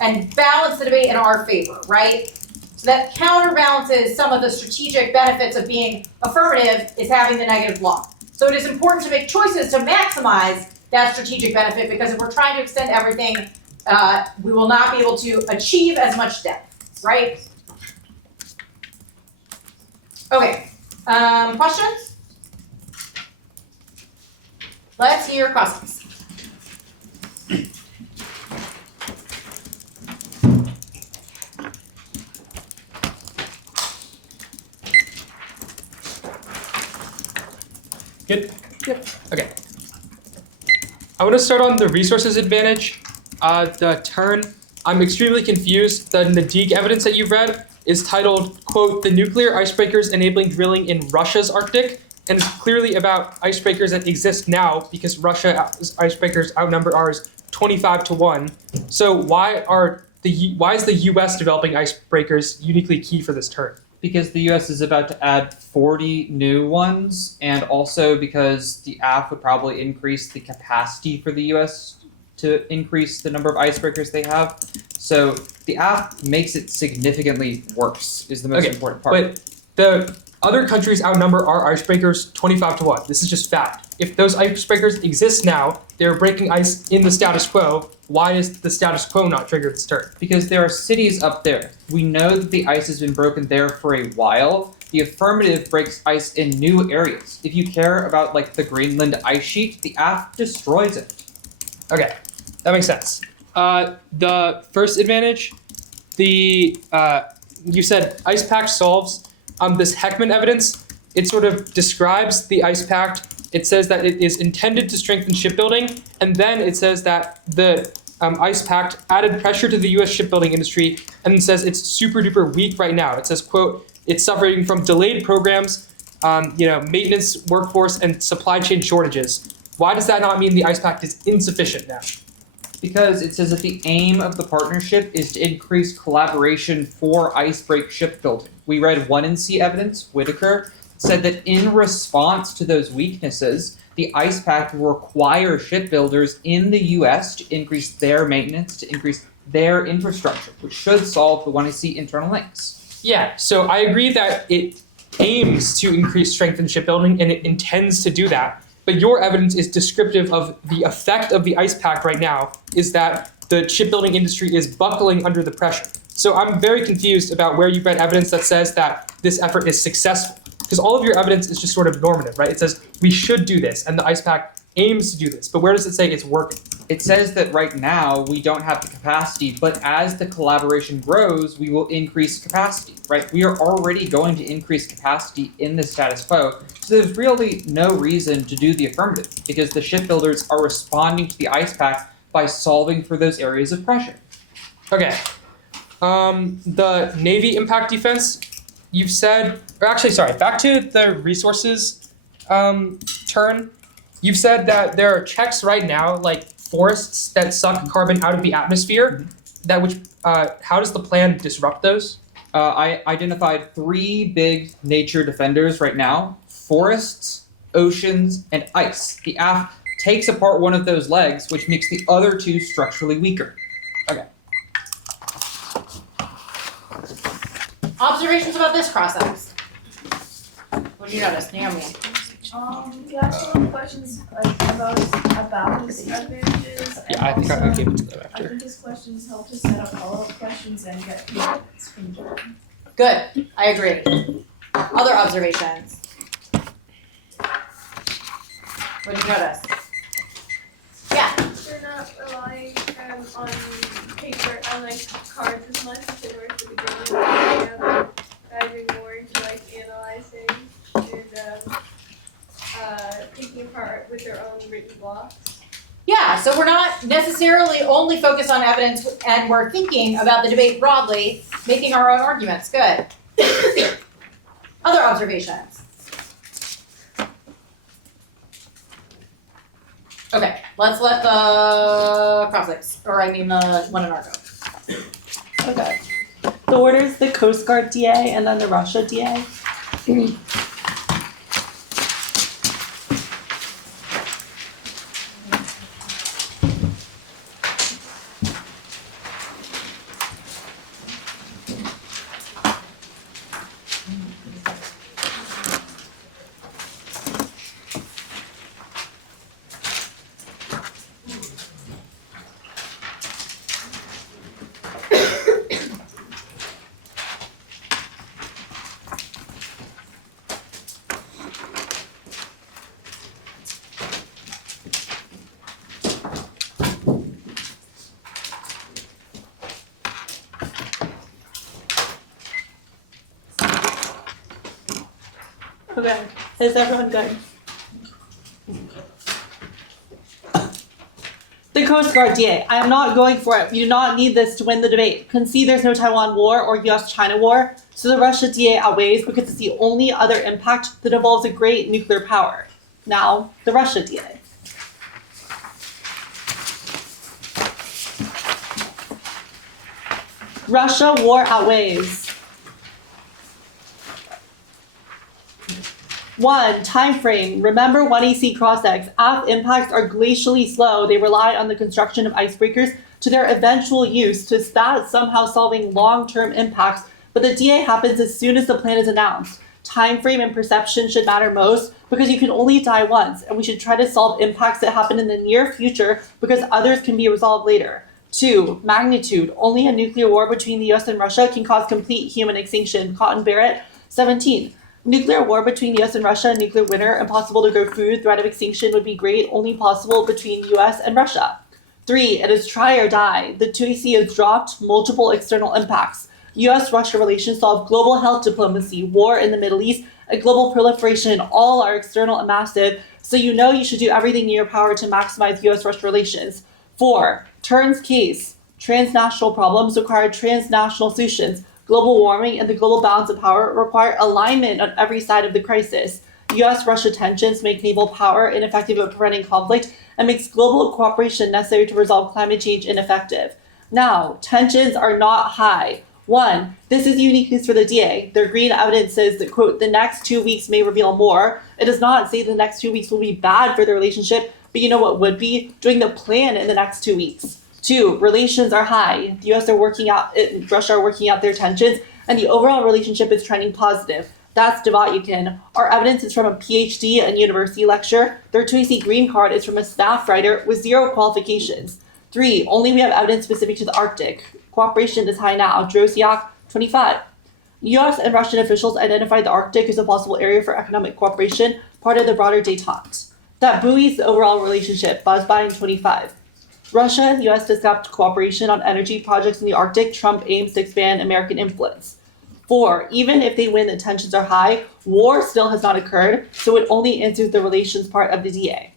and balance the debate in our favor, right? So that counterbalances some of the strategic benefits of being affirmative is having the negative block. So it is important to make choices to maximize that strategic benefit, because if we're trying to extend everything, we will not be able to achieve as much depth, right? Okay, questions? Let's hear crossings. Good? Yep. Okay. I want to start on the resources advantage. The turn, I'm extremely confused. The Nadig evidence that you've read is titled, quote, "The nuclear icebreakers enabling drilling in Russia's Arctic," and it's clearly about icebreakers that exist now because Russia's icebreakers outnumber ours 25-1. So why is the US developing icebreakers uniquely key for this turn? Because the US is about to add 40 new ones, and also because the AF would probably increase the capacity for the US to increase the number of icebreakers they have. So the AF makes it significantly worse, is the most important part. But the other countries outnumber our icebreakers 25-1. This is just fact. If those icebreakers exist now, they're breaking ice in the status quo. Why is the status quo not triggered this turn? Because there are cities up there. We know that the ice has been broken there for a while. The affirmative breaks ice in new areas. If you care about like the Greenland ice sheet, the AF destroys it. Okay, that makes sense. The first advantage, you said ice pact solves. This Heckman evidence, it sort of describes the ice pact. It says that it is intended to strengthen shipbuilding, and then it says that the ice pact added pressure to the U.S. shipbuilding industry, and it says it's super duper weak right now. It says, quote, "It's suffering from delayed programs, maintenance, workforce, and supply chain shortages." Why does that not mean the ice pact is insufficient now? Because it says that the aim of the partnership is to increase collaboration for icebreak shipbuilding. We read 1NC evidence, Whitaker, said that in response to those weaknesses, the ice pact will require shipbuilders in the US to increase their maintenance, to increase their infrastructure, which should solve the 1NC internal links. Yeah, so I agree that it aims to increase strength in shipbuilding and it intends to do that. But your evidence is descriptive of the effect of the ice pact right now is that the shipbuilding industry is buckling under the pressure. So I'm very confused about where you've read evidence that says that this effort is successful. Because all of your evidence is just sort of normative, right? It says we should do this and the ice pact aims to do this. But where does it say it's working? It says that right now we don't have the capacity, but as the collaboration grows, we will increase capacity, right? We are already going to increase capacity in the status quo. So there's really no reason to do the affirmative because the shipbuilders are responding to the ice pact by solving for those areas of pressure. Okay. The Navy impact defense, you've said, or actually, sorry, back to the resources turn. You've said that there are checks right now, like forests that suck carbon out of the atmosphere. How does the plan disrupt those? I identified 3 big nature defenders right now: forests, oceans, and ice. The AF takes apart one of those legs, which makes the other 2 structurally weaker. Okay. Observations about this cross-sex? What did you notice, Naomi? You asked a lot of questions about his advantages. Yeah, I think I gave it to them I after. think his questions help to set up follow-up questions and get feedbacks from Jordan. Good, I agree. Other observations? What did you notice? Yeah. They're not relying on paper and like cards as much as they were at the beginning. They're diving more into like analyzing and taking apart with their own written blocks. Yeah, so we're not necessarily only focused on evidence and we're thinking about the debate broadly, making our own arguments. Good. Other observations? Okay, let's let the cross-legs, or I mean the one in our go. Okay. The order is the Coast Guard DA and then the Russia DA. Okay, is everyone good? The Coast Guard DA. I am not going for it. We do not need this to win the debate. Concede there's no Taiwan war or US-China war, so the Russia DA outweighs because it's the only other impact that involves a great nuclear power. Now, the Russia DA. Russia war outweighs. 1. Time frame. Remember 1AC cross-eggs. Aft impacts are glacially slow. They rely on the construction of icebreakers to their eventual use to start somehow solving long-term impacts, but the DA happens as soon as the plan is announced. Time frame and perception should matter most because you can only die once, and we should try to solve impacts that happen in the near future because others can be resolved later. 2. Magnitude. Only a nuclear war between the US and Russia can cause complete human extinction. Cotton Barrett, 17. Nuclear war between the US and Russia, nuclear winter, impossible to grow food, threat of extinction would be great, only possible between US and Russia. 3. It is try or die. The 2AC has dropped multiple external impacts. US-Russia relations solve global health diplomacy, war in the Middle East, and global proliferation. All are external and massive, so you know you should do everything in your power to maximize US-Russia relations. 4. Turns case. Transnational problems require transnational solutions. Global warming and the global balance of power require alignment on every side of the crisis. US-Russia tensions make naval power ineffective at preventing conflict and makes global cooperation necessary to resolve climate change ineffective. Now, tensions are not high. 1. This is uniqueness for the DA. Their green evidence says that, quote, the next 2 weeks may reveal more. It does not say the next 2 weeks will be bad for the relationship, but you know what would be? Doing the plan in the next 2 weeks. 2. Relations are high. The US are Russia are working out their tensions, and the overall relationship is trending positive. That's Devatyakin. Our evidence is from a PhD and university lecturer. Their 2AC green card is from a staff writer with 0 qualifications. 3. Only we have evidence specific to the Arctic. Cooperation is high now. Drosiak, 25. US and Russian officials identified the Arctic as a possible area for economic cooperation, part of the broader détente. That buoys the overall relationship. Buzzbine, 25. Russia and the US discussed cooperation on energy projects in the Arctic. Trump aims to expand American influence. 4. Even if they win, the tensions are high. War still has not occurred, so it only answers the relations part of the DA.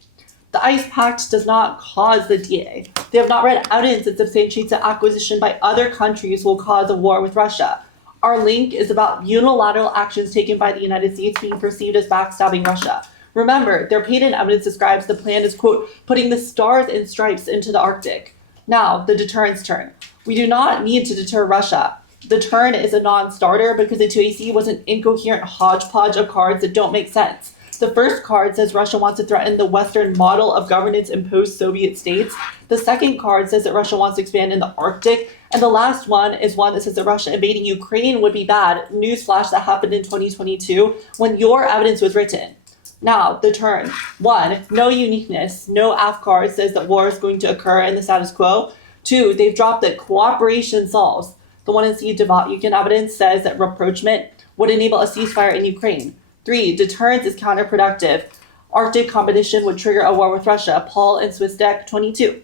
The ICE Pact does not cause the DA. They have not read evidence that substantiates that acquisition by other countries will cause a war with Russia. Our link is about unilateral actions taken by the United States being perceived as backstabbing Russia. Remember, their patent evidence describes the plan as, quote, putting the stars and stripes into the Arctic. Now, the deterrence turn. We do not need to deter Russia. The turn is a non-starter because the 2AC was an incoherent hodgepodge of cards that don't make sense. The first card says Russia wants to threaten the Western model of governance in post-Soviet states. The second card says that Russia wants to expand in the Arctic. And the last one is one that says that Russia invading Ukraine would be bad. Newsflash, that happened in 2022 when your evidence was written. Now, the turn. 1. No uniqueness. No AF card says that war is going to occur in the status quo. 2. They've dropped that cooperation solves. The 1AC Devatyakin evidence says that rapprochement would enable a ceasefire in Ukraine. 3. Deterrence is counterproductive. Arctic competition would trigger a war with Russia. Paul and Swistek, 22.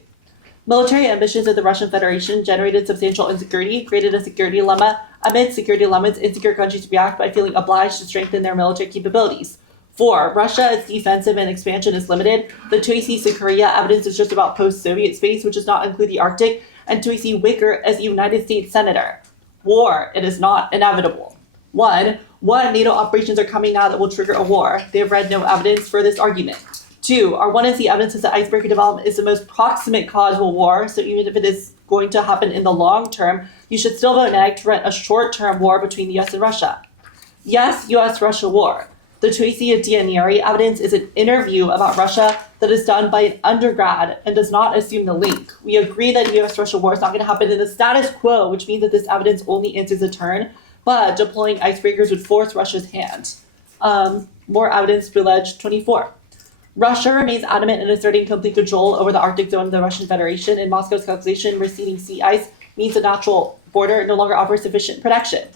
Military ambitions of the Russian Federation generated substantial insecurity, created a security dilemma. Amid security dilemmas, insecure countries react by feeling obliged to strengthen their military capabilities. 4. Russia is defensive and expansion is limited. The 2AC Sikoria evidence is just about post-Soviet space, which does not include the Arctic, and 2AC Wicker as a United States Senator. War, it is not inevitable. 1. What NATO operations are coming now that will trigger a war? They have read no evidence for this argument. 2. Our 1AC evidence is that icebreaker development is the most proximate cause of a war, so even if it is going to happen in the long term, you should still vote neg to prevent a short-term war between the US and Russia. Yes, US-Russia war. The 2AC Dianieri evidence is an interview about Russia that is done by an undergrad and does not assume the link. We agree that US-Russia war is not going to happen in the status quo, which means that this evidence only answers a turn, but deploying icebreakers would force Russia's hand. More evidence, Bulej, 24. Russia remains adamant in asserting complete control over the Arctic zone of the Russian Federation, and Moscow's calculation receding sea ice means the natural border no longer offers sufficient protection.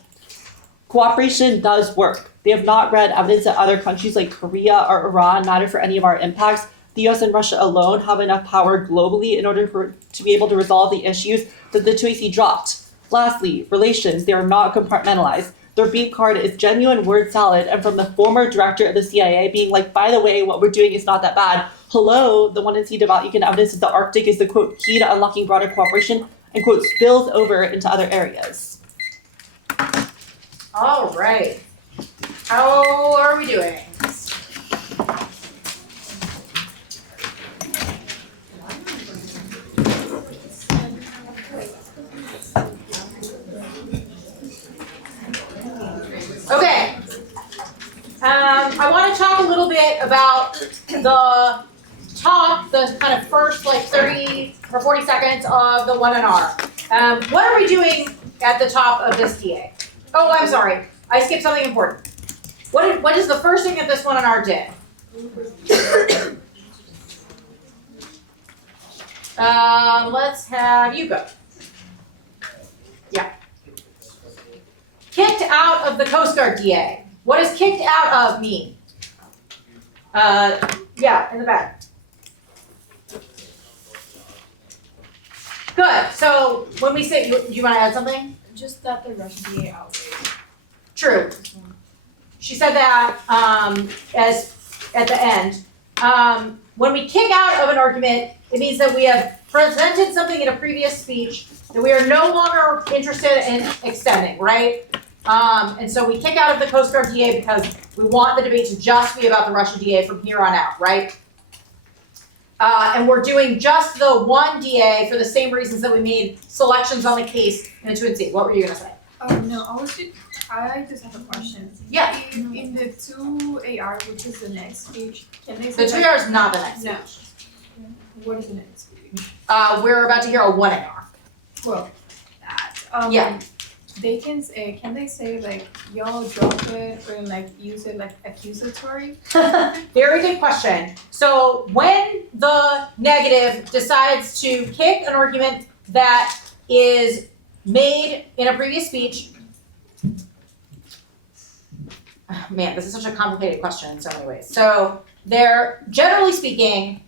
Cooperation does work. They have not read evidence that other countries like Korea or Iran matter for any of our impacts. The US and Russia alone have enough power globally in order to be able to resolve the issues that the 2AC dropped. Lastly, relations, they are not compartmentalized. their beef card is genuine word salad, and from the former director of the CIA being like, by the way, what we're doing is not that bad. Hello, the one incident about economic evidence that the Arctic is the quote key to unlocking broader cooperation and quote spills over into other areas. All right. How are we doing? Okay. I want to talk a little bit about the kind of first like 30 or 40 seconds of the 1NR. What are we doing at the top of this DA? Oh, I'm sorry. I skipped something important. What is the first thing that this 1NR did? Let's have you go. Yeah. Kicked out of the Coast Guard DA. What does kicked out of mean? Yeah, in the back. Good. So when we say, you want to add something? Just that the Russian DA outweighs. True. She said that as at the end. When we kick out of an argument, it means that we have presented something in a previous speech that we are no longer interested in extending, right? And so we kick out of the Coast Guard DA because we want the debate to just be about the Russian DA from here on out, right? And we're doing just the one DA for the same reasons that we made selections on the case in the 2C. What were you going to say? No, I just have a question. Yeah. In the 2AR, which is the next speech, can they The say 2AR is not the next No. speech. What is the next speech? We're about to hear a 1AR. Well, that. Yeah. They can say like y'all drop it or like use it like accusatory? Very good question. So when the negative decides to kick an argument that is made in a previous speech, man, this is such a complicated question in so many ways. So they're, generally speaking,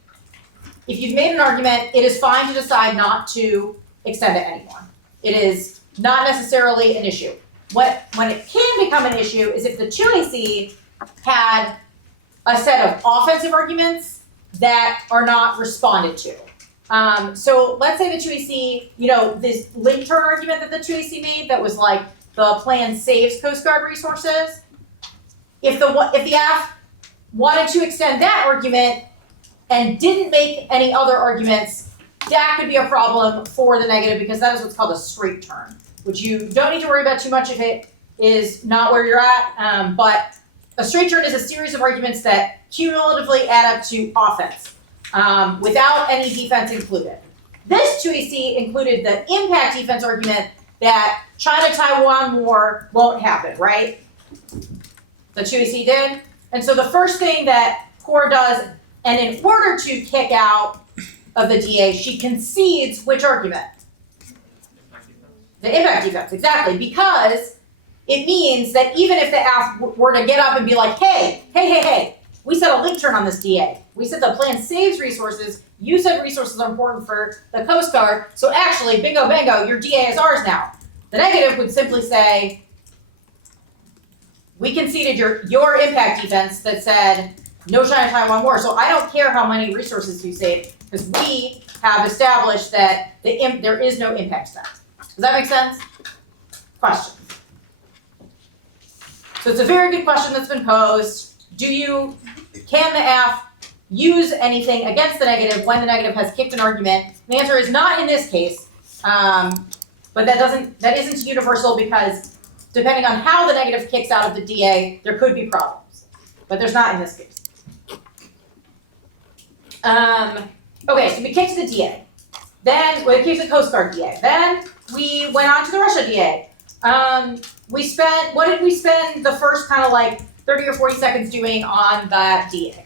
if you've made an argument, it is fine to decide not to extend it anymore. It is not necessarily an issue. When it can become an issue is if the 2AC had a set of offensive arguments that are not responded to. So let's say the 2AC, this link turn argument that the 2AC made that was like the plan saves Coast Guard resources. If the AF wanted to extend that argument and didn't make any other arguments, that could be a problem for the negative because that is what's called a straight turn, which you don't need to worry about too much if it is not where you're at. But a straight turn is a series of arguments that cumulatively add up to offense without any defense included. This 2AC included the impact defense argument that China-Taiwan war won't happen, right? The 2AC did. And so the first thing that CORE does, and in order to kick out of the DA, she concedes which argument? The impact defense, exactly, because it means that even if the AF were to get up and be like, hey, we said a link turn on this DA. We said the plan saves resources. You said resources are important for the Coast Guard. So actually, bingo, bango, your DA is ours now. The negative would simply say, we conceded your impact defense that said no China-Taiwan war. So I don't care how many resources you save because we have established that there is no impact to that. Does that make sense? Question. So it's a very good question that's been posed. Can the AF use anything against the negative when the negative has kicked an argument? The answer is not in this case, but that isn't universal because depending on how the negative kicks out of the DA, there could be problems, but there's not in this case. Okay, so we kicked the DA. Then we kicked the Coast Guard DA. Then we went on to the Russia DA. What did we spend the first kind of like 30 or 40 seconds doing on that DA?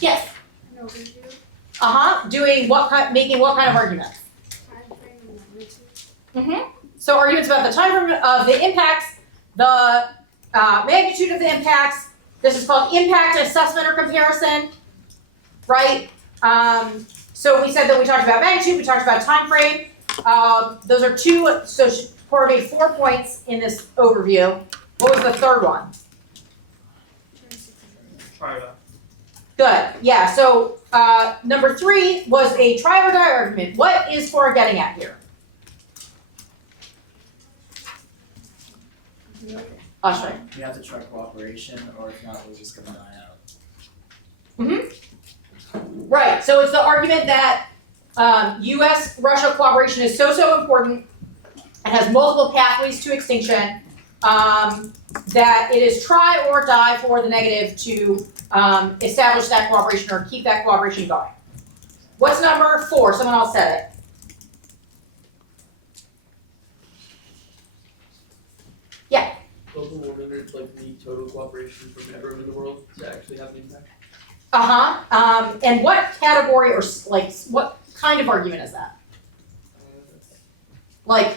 Yes. An overview. Making what kind of arguments? Time frame and magnitude. Mm-hmm. So arguments about the time frame of the impacts, the magnitude of the impacts. This is called impact assessment or comparison, right? So we said that we talked about magnitude, we talked about time frame. Those are two. So Cora made 4 points in this overview. What was the third one? Try that. Good, yeah, so, number 3 was a try or die argument. What is Cora getting at here? Ashray. We have to try cooperation, or if not, we're just gonna die out. Right, so it's the argument that U.S.-Russia cooperation is so important and has multiple pathways to extinction, that it is try or die for the negative to establish that cooperation or keep that cooperation going. What's number 4? Someone else said it. Yeah. Global warming is like the total cooperation from everyone in the world to actually have an impact. And what category or like what kind of argument is that? Like,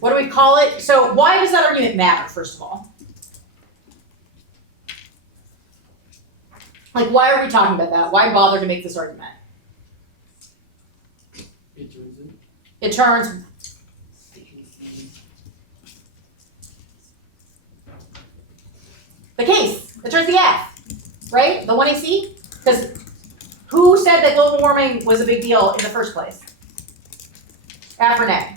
what do we call it? So why does that argument matter, first of all? Like, why are we talking about that? Why bother to make this argument? It turns the case. It turns the F, right? The 1AC? Because who said that global warming was a big deal in the first place? F or nay?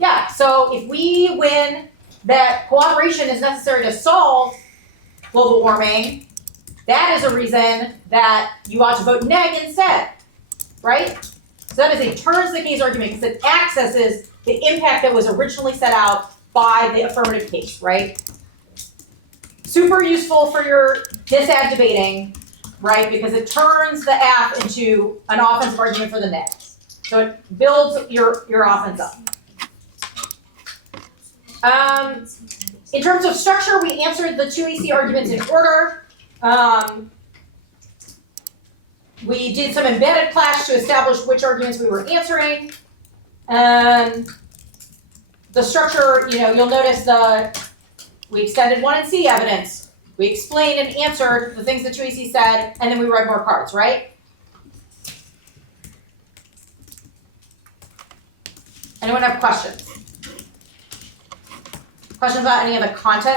Yeah, so if we win that cooperation is necessary to solve global warming, that is a reason that you ought to vote neg instead, right? So that is a turns the case argument because it accesses the impact that was originally set out by the affirmative case, right? Super useful for your disad debating, right? Because it turns the F into an offensive argument for the neg. So it builds your offense up. In terms of structure, we answered the 2AC arguments in order. We did some embedded clash to establish which arguments we were answering. And the structure, you'll notice we extended 1AC evidence. We explained and answered the things that 2AC said, and then we read more cards, right? Anyone have questions? Questions about any of the content of